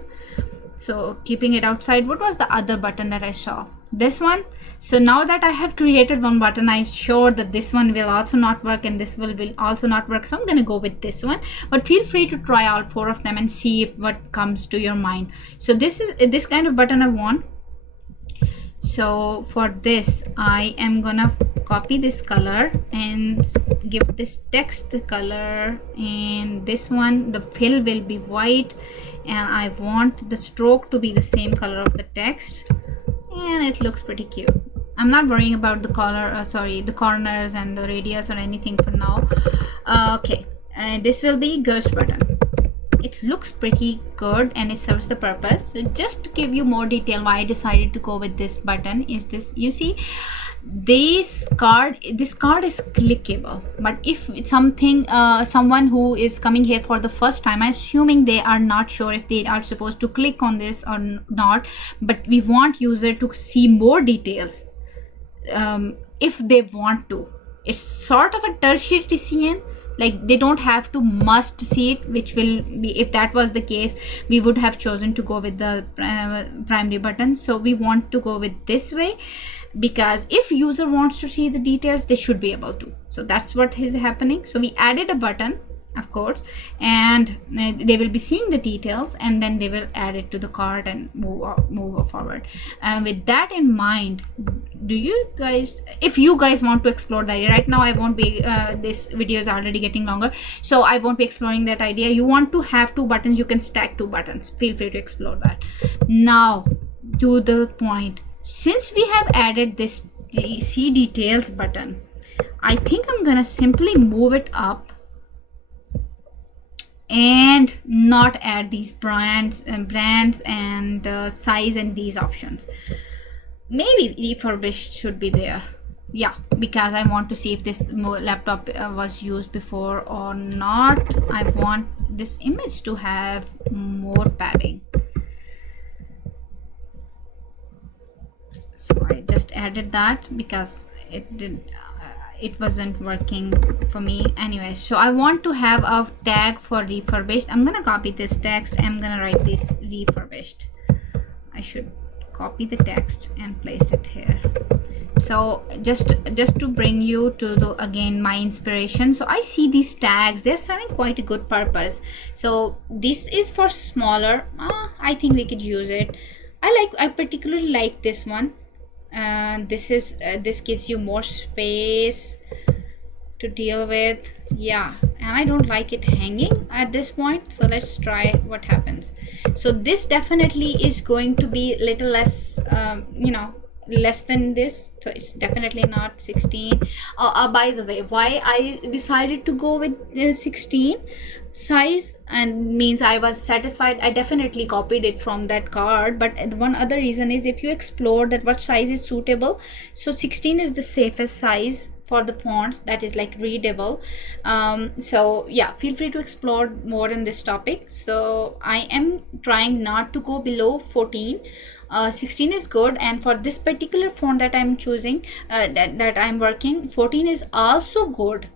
So keeping it outside. What was the other button that I saw? This one. So now that I have created one button, I'm sure that this one will also not work, and this will also not work. So I'm going to go with this one, but feel free to try all 4 of them and see if what comes to your mind. So this is this kind of button I want. So for this, I am gonna copy this color and give this text the color, and this one, the fill will be white, and I want the stroke to be the same color of the text, and it looks pretty cute. I'm not worrying about the color, the corners and the radius or anything for now. Okay, this will be ghost button. It looks pretty good and it serves the purpose. So just to give you more detail why I decided to go with this button is this. You see, this card is clickable, but if it's something someone who is coming here for the first time, I'm assuming they are not sure if they are supposed to click on this or not, but we want user to see more details if they want to. It's sort of a tertiary decision. Like they don't have to must see it, which will be, if that was the case, we would have chosen to go with the primary button. So we want to go with this way, because if user wants to see the details, they should be able to. So that's what is happening. So we added a button, of course, and they will be seeing the details, and then they will add it to the cart and move forward. With that in mind, do you guys, if you guys want to explore the idea, right now I won't be this video is already getting longer, so I won't be exploring that idea. You want to have 2 buttons, you can stack 2 buttons, feel free to explore that. Now to the point, since we have added this see details button, I think I'm gonna simply move it up and not add these brands and size and these options. Maybe refurbished should be there. Yeah, because I want to see if this laptop was used before or not. I want this image to have more padding, so I just added that because it wasn't working for me anyway. So I want to have a tag for refurbished. I'm gonna copy this text. I'm gonna write this refurbished. I should copy the text and place it here. So just to bring you to the again my inspiration. So I see these tags, they're serving quite a good purpose. So this is for smaller. I think we could use it. I particularly like this one. This gives you more space to deal with. Yeah, and I don't like it hanging at this point, so let's try what happens. So this definitely is going to be a little less, less than this, so it's definitely not 16. By the way, why I decided to go with 16 size and means I was satisfied. I definitely copied it from that card, but one other reason is if you explore that what size is suitable, so 16 is the safest size for the fonts that is like readable. So yeah, feel free to explore more in this topic. So I am trying not to go below 14. 16 is good, and for this particular font that I'm choosing, that I'm working, 14 is also good,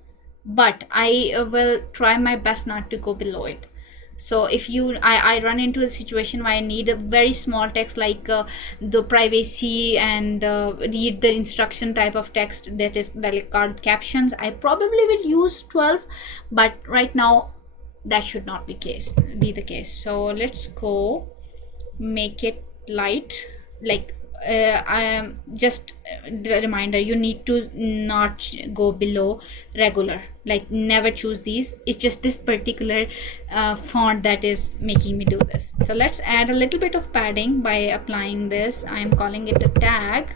but I will try my best not to go below it. So if I run into a situation where I need a very small text like the privacy and read the instruction type of text, that is the card captions, I probably will use 12, but right now that should not be the case. So let's go make it light, like I am just the reminder, you need to not go below regular, like never choose these. It's just this particular font that is making me do this. So let's add a little bit of padding by applying this. I'm calling it a tag,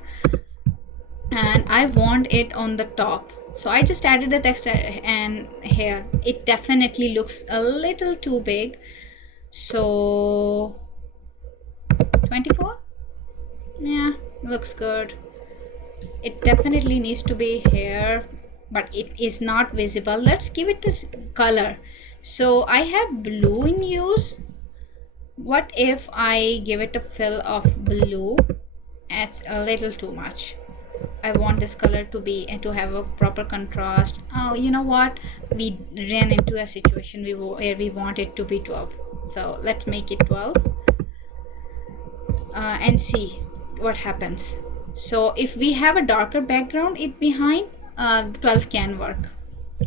and I want it on the top. So I just added the text, and here it definitely looks a little too big. So 24, yeah, looks good. It definitely needs to be here, but it is not visible. Let's give it a color. So I have blue in use. What if I give it a fill of blue? It's a little too much. I want this color to have a proper contrast. Oh, you know what, we ran into a situation where we want it to be 12, so let's make it 12. And see what happens. So if we have a darker background it behind, 12 can work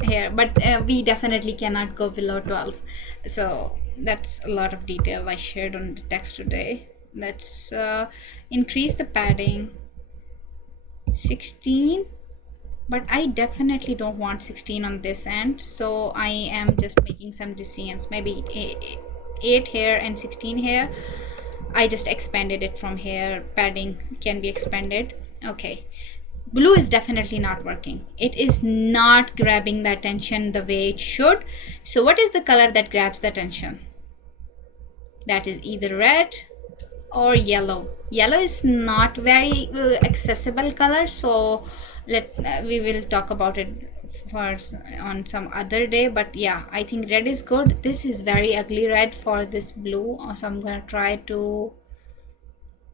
here, but we definitely cannot go below 12. So that's a lot of detail I shared on the text today. Let's increase the padding 16, but I definitely don't want 16 on this end, so I am just making some decisions, maybe 8 here and 16 here. I just expanded it from here. Padding can be expanded. Okay, blue is definitely not working. It is not grabbing the attention the way it should. So what is the color that grabs the attention? That is either red or yellow. Yellow is not very accessible color, so we will talk about it first on some other day. But yeah, I think red is good. This is very ugly red for this blue, so I'm gonna try to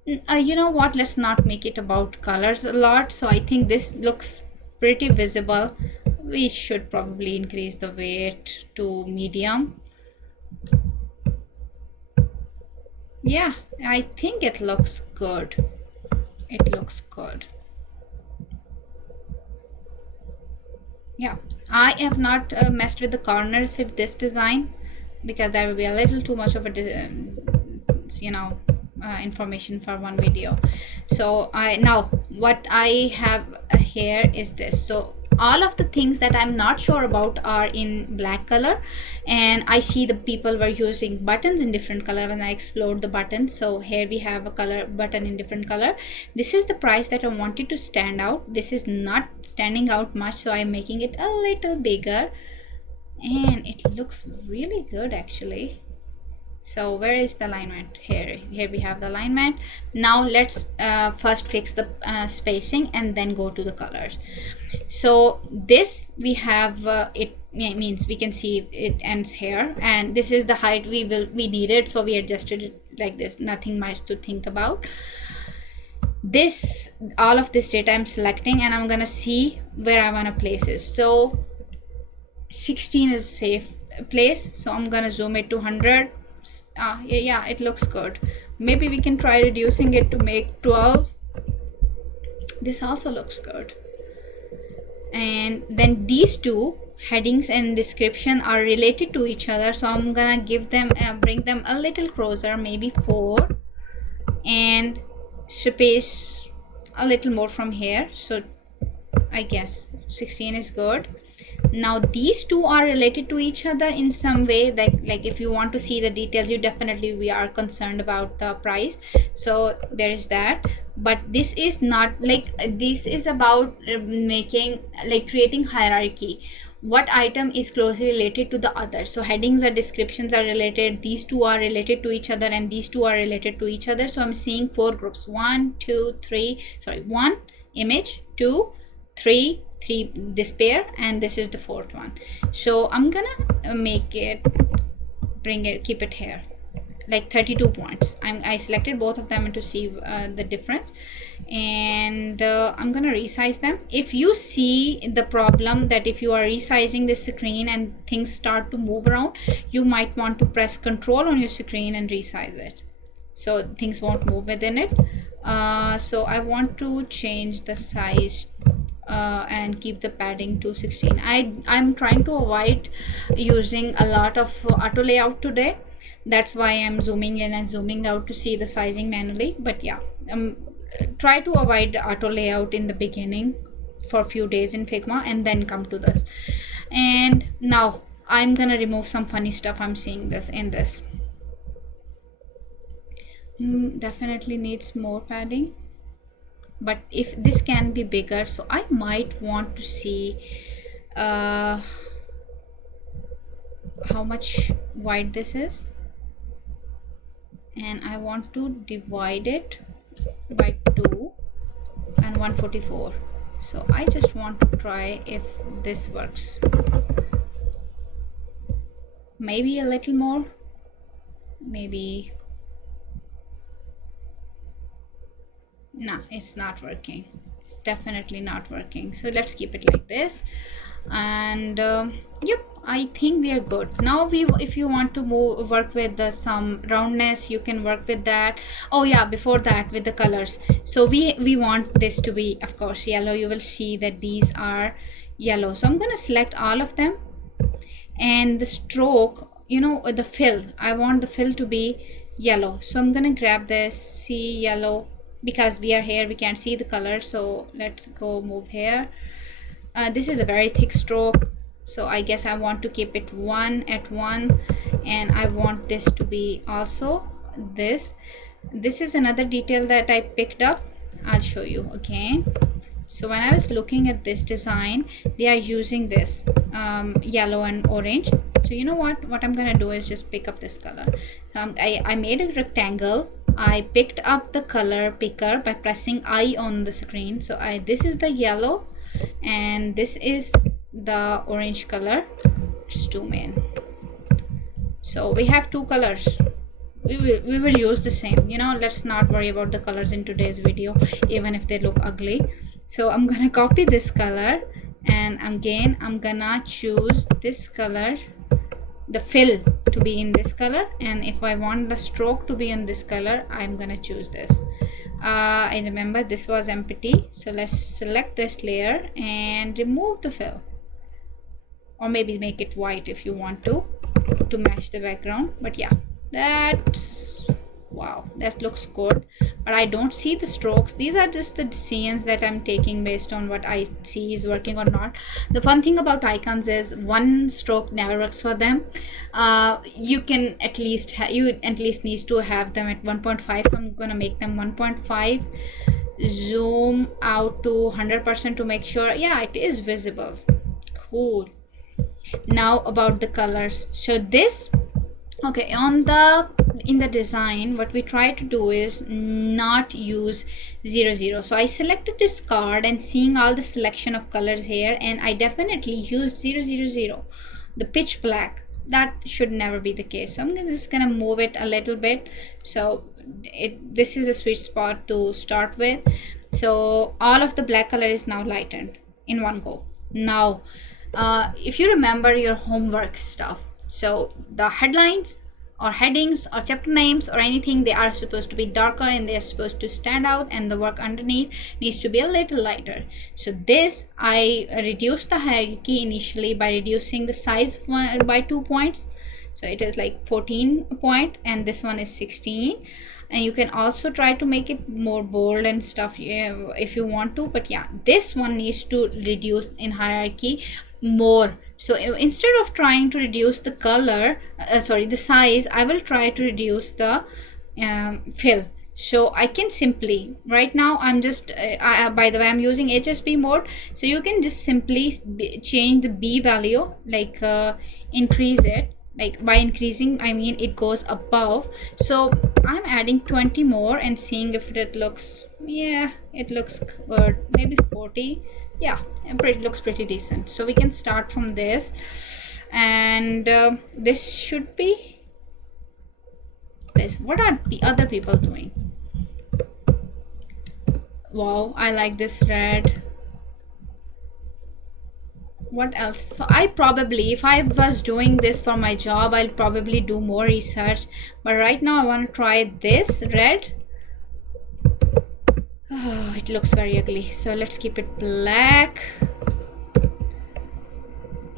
you know what, let's not make it about colors a lot. So I think this looks pretty visible. We should probably increase the weight to medium. Yeah, I think it looks good. It looks good. Yeah, I have not messed with the corners with this design because that will be a little too much of a information for one video. So now what I have here is this. So all of the things that I'm not sure about are in black color, and I see the people were using buttons in different color when I explored the buttons. So here we have a color button in different color. This is the price that I wanted to stand out. This is not standing out much, so I'm making it a little bigger. and it looks really good actually. So where is the alignment? Here we have the alignment. Now let's first fix the spacing and then go to the colors. So this we have it means we can see it ends here, and this is the height we needed, so we adjusted it like this. Nothing much to think about. This, all of this data I'm selecting, and I'm gonna see where I want to place it. So 16 is safe place, so I'm gonna zoom it to 100. Yeah, it looks good. Maybe we can try reducing it to make 12. This also looks good. And then these two headings and description are related to each other, so I'm gonna give them bring them a little closer, maybe 4, and space a little more from here. So I guess 16 is good. Now these two are related to each other in some way, like if you want to see the details, you definitely, we are concerned about the price, so there is that. But this is not like, this is about making, like creating hierarchy. What item is closely related to the other? So headings or descriptions are related, these two are related to each other, and these two are related to each other. So I'm seeing 4 groups, 1 2 3, sorry, 1 image, 2 3 3 this pair, and this is the 4th one. So I'm gonna make it, bring it, keep it here like 32 points. I selected both of them to see the difference, and I'm gonna resize them. If you see the problem that if you are resizing the screen and things start to move around, you might want to press Control on your screen and resize it, so things won't move within it. So I want to change the size and keep the padding to 16. I'm trying to avoid using a lot of auto layout today. That's why I'm zooming in and zooming out to see the sizing manually. But yeah, try to avoid auto layout in the beginning for a few days in Figma, and then come to this. And now I'm gonna remove some funny stuff I'm seeing this in this. Definitely needs more padding, but if this can be bigger, so I might want to see how much wide this is, and I want to divide it by 2 and 144. So I just want to try if this works. Maybe a little more, maybe. No, it's not working. It's definitely not working. So let's keep it like this. And yep, I think we are good now. If you want to work with some roundness, you can work with that. Oh yeah, before that, with the colors, so we want this to be, of course, yellow. You will see that these are yellow, so I'm going to select all of them. And the stroke, the fill, I want the fill to be yellow, so I'm going to grab this, see, yellow, because we are here, we can't see the color. So let's go move here. This is a very thick stroke, so I guess I want to keep it 1 at 1, and I want this to be also this. This is another detail that I picked up. I'll show you again. So when I was looking at this design, they are using this yellow and orange. So you know what I'm gonna do is just pick up this color. I made a rectangle. I picked up the color picker by pressing I on the screen. So this is the yellow, and this is the orange color. Zoom in. So we have 2 colors. We will use the same, let's not worry about the colors in today's video, even if they look ugly. So I'm gonna copy this color, and again I'm gonna choose this color, the fill to be in this color, and if I want the stroke to be in this color, I'm gonna choose this. And remember, this was empty, so let's select this layer and remove the fill, or maybe make it white if you want to match the background. But yeah, that's, wow, that looks good, but I don't see the strokes. These are just the decisions that I'm taking based on what I see is working or not. The fun thing about icons is one stroke never works for them. You can at least needs to have them at 1.5, so I'm gonna make them 1.5. Zoom out to 100% to make sure, yeah, it is visible. Cool. Now about the colors. So this, okay, in the design, what we try to do is not use 00. So I selected this card and seeing all the selection of colors here, and I definitely used 000, the pitch black. That should never be the case. So I'm just gonna move it a little bit. So this is a sweet spot to start with. So all of the black color is now lightened in one go. Now if you remember your homework stuff, so the headlines or headings or chapter names or anything, they are supposed to be darker and they are supposed to stand out, and the work underneath needs to be a little lighter. So this, I reduced the hierarchy initially by reducing the size by 2 points. So it is like 14 point and this one is 16, and you can also try to make it more bold and stuff if you want to, but yeah, this one needs to reduce in hierarchy more. So instead of trying to reduce the color, sorry, the size, I will try to reduce the fill. So I can simply, right now I'm just by the way, I'm using HSP mode, so you can just simply change the B value, like increase it, like by increasing I mean it goes above. So I'm adding 20 more and seeing if it looks, yeah, it looks good, maybe 40. Yeah, it looks pretty decent. So we can start from this, and this should be this. What are the other people doing? Wow, I like this red. What else? So I probably, if I was doing this for my job, I'll probably do more research, but right now I want to try this red. Oh, it looks very ugly, so let's keep it black.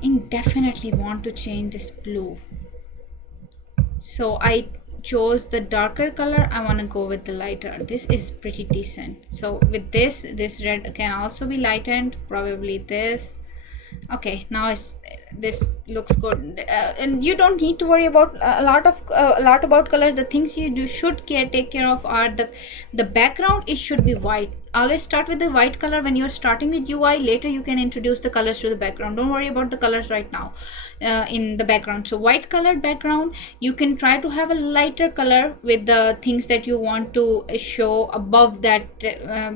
And definitely want to change this blue, so I chose the darker color. I want to go with the lighter. This is pretty decent. So with this red can also be lightened, probably this. Okay, now this looks good, and you don't need to worry about a lot about colors. The things you should take care of are the background. It should be white. Always start with the white color when you're starting with UI. Later you can introduce the colors to the background. Don't worry about the colors right now in the background. So white colored background, you can try to have a lighter color with the things that you want to show above that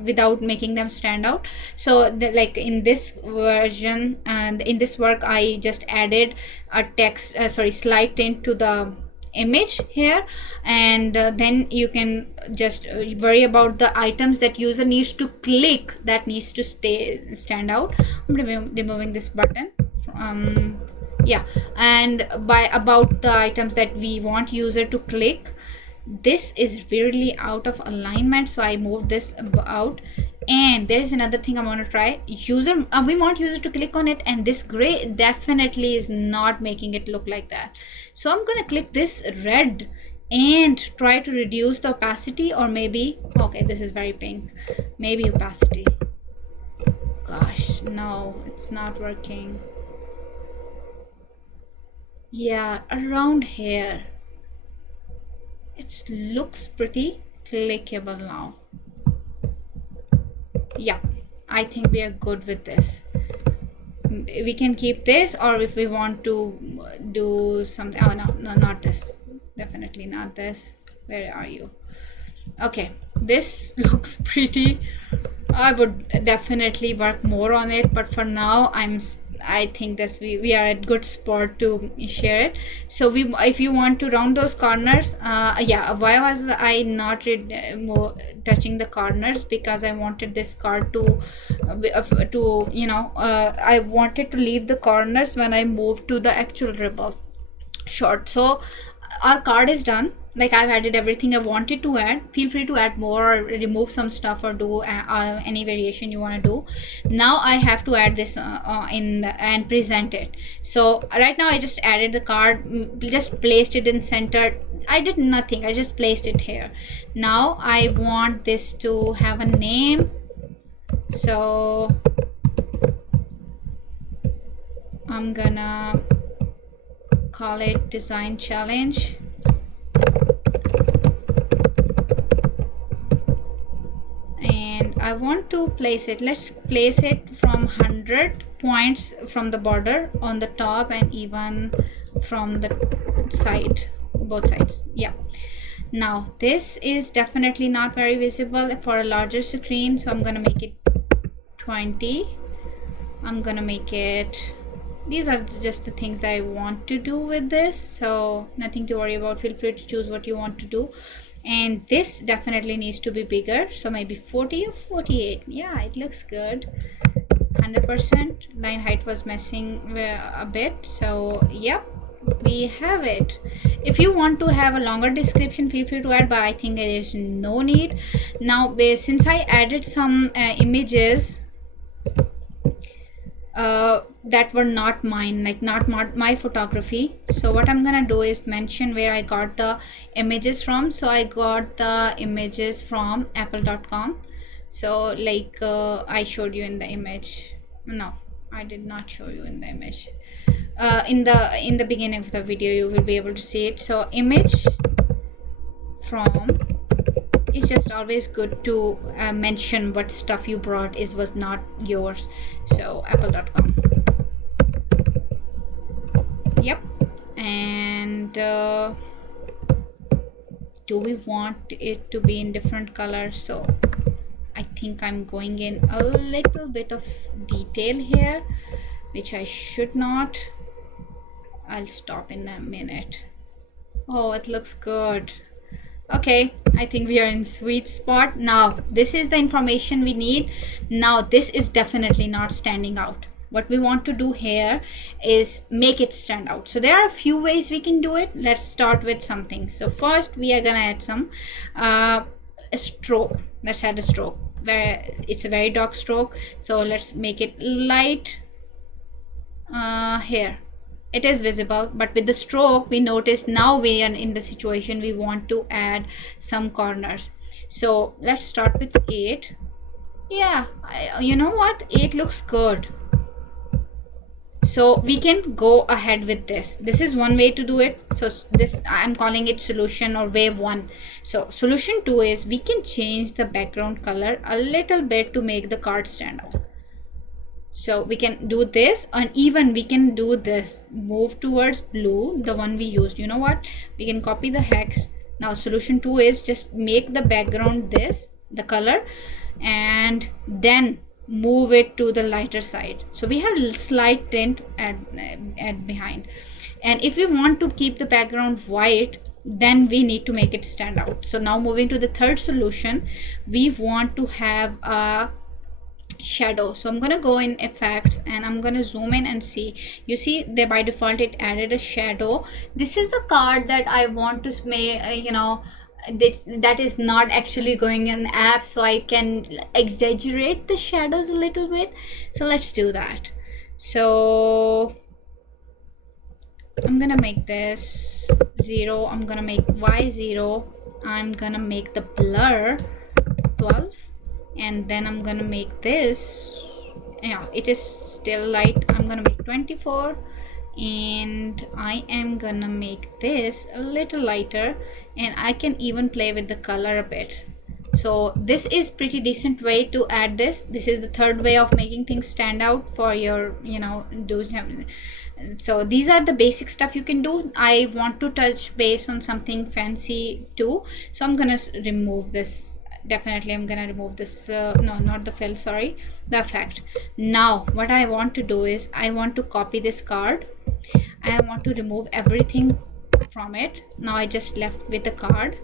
without making them stand out. So like in this version and in this work, I just added a text, slide tint to the image here, and then you can just worry about the items that user needs to click, that needs to stand out. I'm removing this button. Yeah, and by about the items that we want user to click, this is really out of alignment, so I moved this out. And there is another thing I want to try. User, we want user to click on it, and this gray definitely is not making it look like that. So I'm gonna click this red and try to reduce the opacity, or maybe, okay, this is very pink, maybe opacity. Gosh, no, it's not working. Yeah, around here it looks pretty clickable now. Yeah, I think we are good with this. We can keep this, or if we want to do something, oh no, not this, definitely not this. Where are you? Okay, this looks pretty. I would definitely work more on it, but for now I think that we are at good spot to share it. So if you want to round those corners, yeah, why was I not touching the corners? Because I wanted this card to I wanted to leave the corners when I moved to the actual ribbon short. So our card is done. Like, I've added everything I wanted to add. Feel free to add more or remove some stuff or do any variation you want to do. Now I have to add this and present it. So right now I just added the card, just placed it in center. I did nothing, I just placed it here. Now I want this to have a name, so I'm gonna call it design challenge. I want to place it, let's place it from 100 points from the border on the top and even from the side, both sides. Yeah, now this is definitely not very visible for a larger screen, so I'm gonna make it 20. I'm gonna make it, these are just the things that I want to do with this, so nothing to worry about. Feel free to choose what you want to do. And this definitely needs to be bigger, so maybe 40 or 48. Yeah, it looks good. 100%. Line height was messing a bit, so yep, we have it. If you want to have a longer description, feel free to add, but I think there is no need now. Since I added some images that were not mine, like not my photography, so what I'm gonna do is mention where I got the images from. So I got the images from apple.com. so like I showed you in the image. No, I did not show you in the image. In the beginning of the video you will be able to see it. So image from, it's just always good to mention what stuff you brought was not yours. So apple.com. Yep. And do we want it to be in different colors? So I think I'm going in a little bit of detail here, which I should not. I'll stop in a minute. Oh, it looks good. Okay, I think we are in sweet spot. Now this is the information we need. Now this is definitely not standing out. What we want to do here is make it stand out. So there are a few ways we can do it. Let's start with something. So first we are gonna add some a stroke. Let's add a stroke where it's a very dark stroke, so let's make it light. Here it is visible, but with the stroke we notice now we are in the situation we want to add some corners. So let's start with 8. Yeah, you know what, 8 looks good, so we can go ahead with this. This is one way to do it. So this, I'm calling it solution or wave 1. So solution 2 is we can change the background color a little bit to make the card stand out. So we can do this, and even we can do this, move towards blue, the one we used. You know what, we can copy the hex. Now solution 2 is just make the background this, the color, and then move it to the lighter side, so we have slight tint at behind. And if we want to keep the background white, then we need to make it stand out. So now moving to the third solution, we want to have a shadow. So I'm gonna go in effects and I'm gonna zoom in and see. You see there by default it added a shadow. This is a card that I want to make, that is not actually going in app, so I can exaggerate the shadows a little bit. So let's do that. So I'm gonna make this 0. I'm gonna make y 0. I'm gonna make the blur 12, and then I'm gonna make this, yeah, it is still light, I'm gonna make 24, and I am gonna make this a little lighter, and I can even play with the color a bit. So this is pretty decent way to add this. This is the third way of making things stand out for your, so these are the basic stuff you can do. I want to touch base on something fancy too, so I'm gonna remove this. Definitely I'm gonna remove this, no, not the fill, sorry, the effect. Now what I want to do is I want to copy this card. I want to remove everything from it. Now I just left with the card.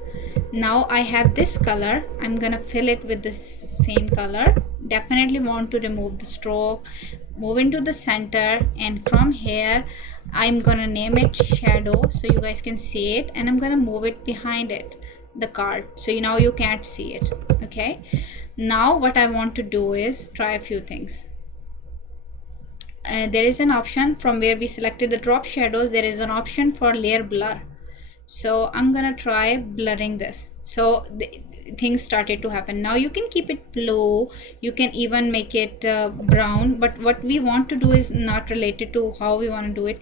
Now I have this color, I'm gonna fill it with this same color. Definitely want to remove the stroke, move into the center, and from here I'm gonna name it shadow so you guys can see it, and I'm gonna move it behind it, the card, so now you can't see it. Okay, now what I want to do is try a few things. There is an option from where we selected the drop shadows, there is an option for layer blur. So I'm gonna try blurring this. So things started to happen. Now you can keep it blue, you can even make it brown, but what we want to do is not related to how we want to do it.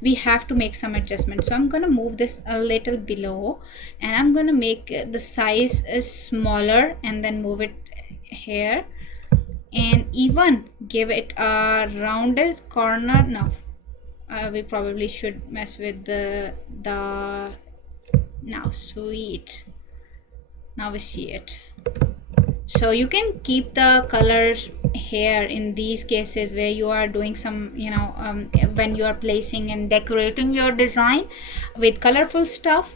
We have to make some adjustments. So I'm gonna move this a little below, and I'm gonna make the size smaller, and then move it here, and even give it a rounded corner. No, we probably should mess with the now sweet. Now we see it. So you can keep the colors here in these cases where you are doing some, when you are placing and decorating your design with colorful stuff.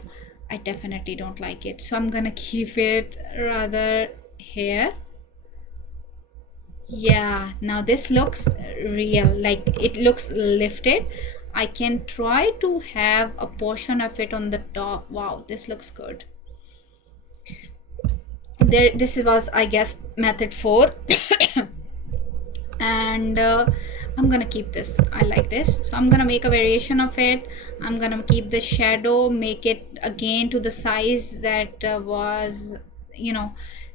I definitely don't like it, so I'm gonna keep it rather here. Yeah, now this looks real, like it looks lifted. I can try to have a portion of it on the top. Wow, this looks good. There, this was, I guess, method 4. And I'm gonna keep this. I like this, so I'm gonna make a variation of it. I'm gonna keep the shadow, make it again to the size that was,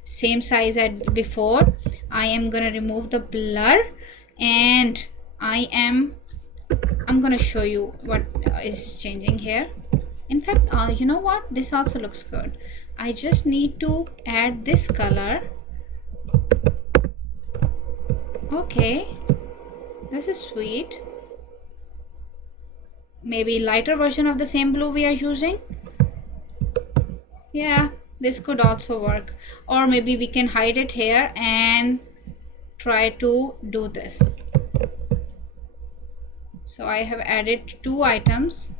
same size as before. I am gonna remove the blur, and I'm gonna show you what is changing here. In fact, you know what, this also looks good. I just need to add this color. Okay, this is sweet. Maybe lighter version of the same blue we are using. Yeah, this could also work. Or maybe we can hide it here and try to do this. So I have added 2 items.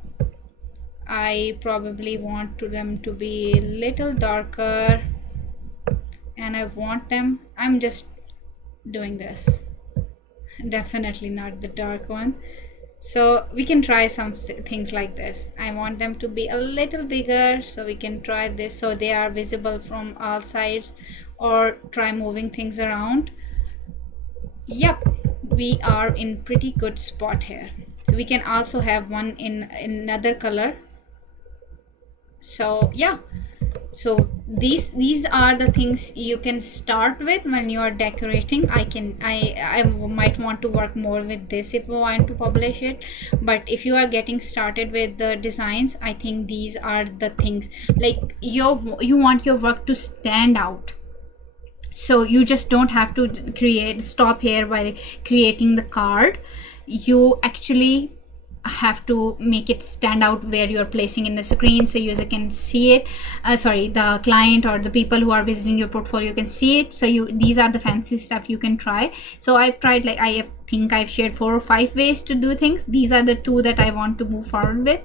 I probably want them to be a little darker, and I want them, I'm just doing this, definitely not the dark one. So we can try some things like this. I want them to be a little bigger, so we can try this so they are visible from all sides, or try moving things around. Yep, we are in pretty good spot here. So we can also have one in another color. So yeah, so these are the things you can start with when you are decorating. I might want to work more with this if you want to publish it, but if you are getting started with the designs, I think these are the things. Like you want your work to stand out, so you just don't have to stop here by creating the card. You actually have to make it stand out where you're placing in the screen, so user can see it. The client or the people who are visiting your portfolio can see it. So these are the fancy stuff you can try. So I've tried, like, I think I've shared 4 or 5 ways to do things. These are the 2 that I want to move forward with.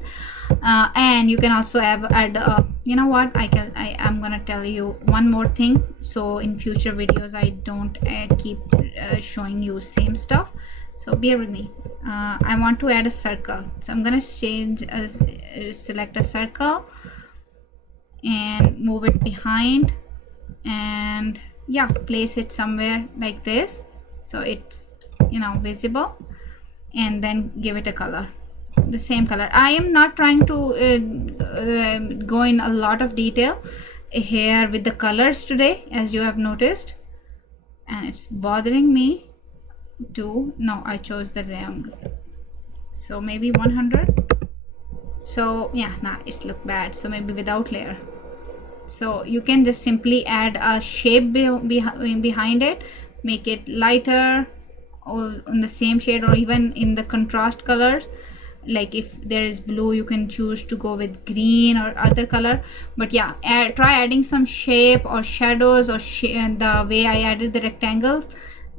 And you can also add you know what, I'm gonna tell you one more thing, so in future videos I don't keep showing you same stuff. So bear with me. I want to add a circle, so I'm gonna select a circle and move it behind, and yeah, place it somewhere like this so it's visible, and then give it a color, the same color. I am not trying to go in a lot of detail here with the colors today, as you have noticed, and it's bothering me no, I chose the wrong, so maybe 100. So yeah, nah, it's look bad, so maybe without layer. So you can just simply add a shape behind it, make it lighter or in the same shade, or even in the contrast colors. Like if there is blue, you can choose to go with green or other color. But yeah, try adding some shape or shadows, or the way I added the rectangles,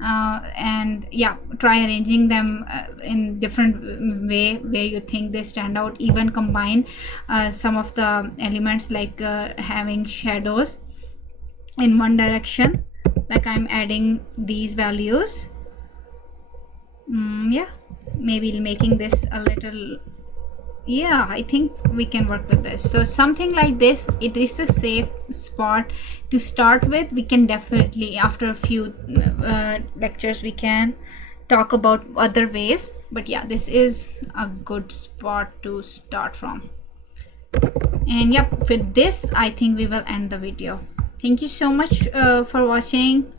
and yeah, try arranging them in different way where you think they stand out. Even combine some of the elements, like having shadows in one direction, like I'm adding these values. Yeah, maybe making this a little, yeah, I think we can work with this. So something like this, it is a safe spot to start with. We can definitely, after a few lectures, we can talk about other ways, but yeah, this is a good spot to start from. And yep, with this I think we will end the video. Thank you so much for watching.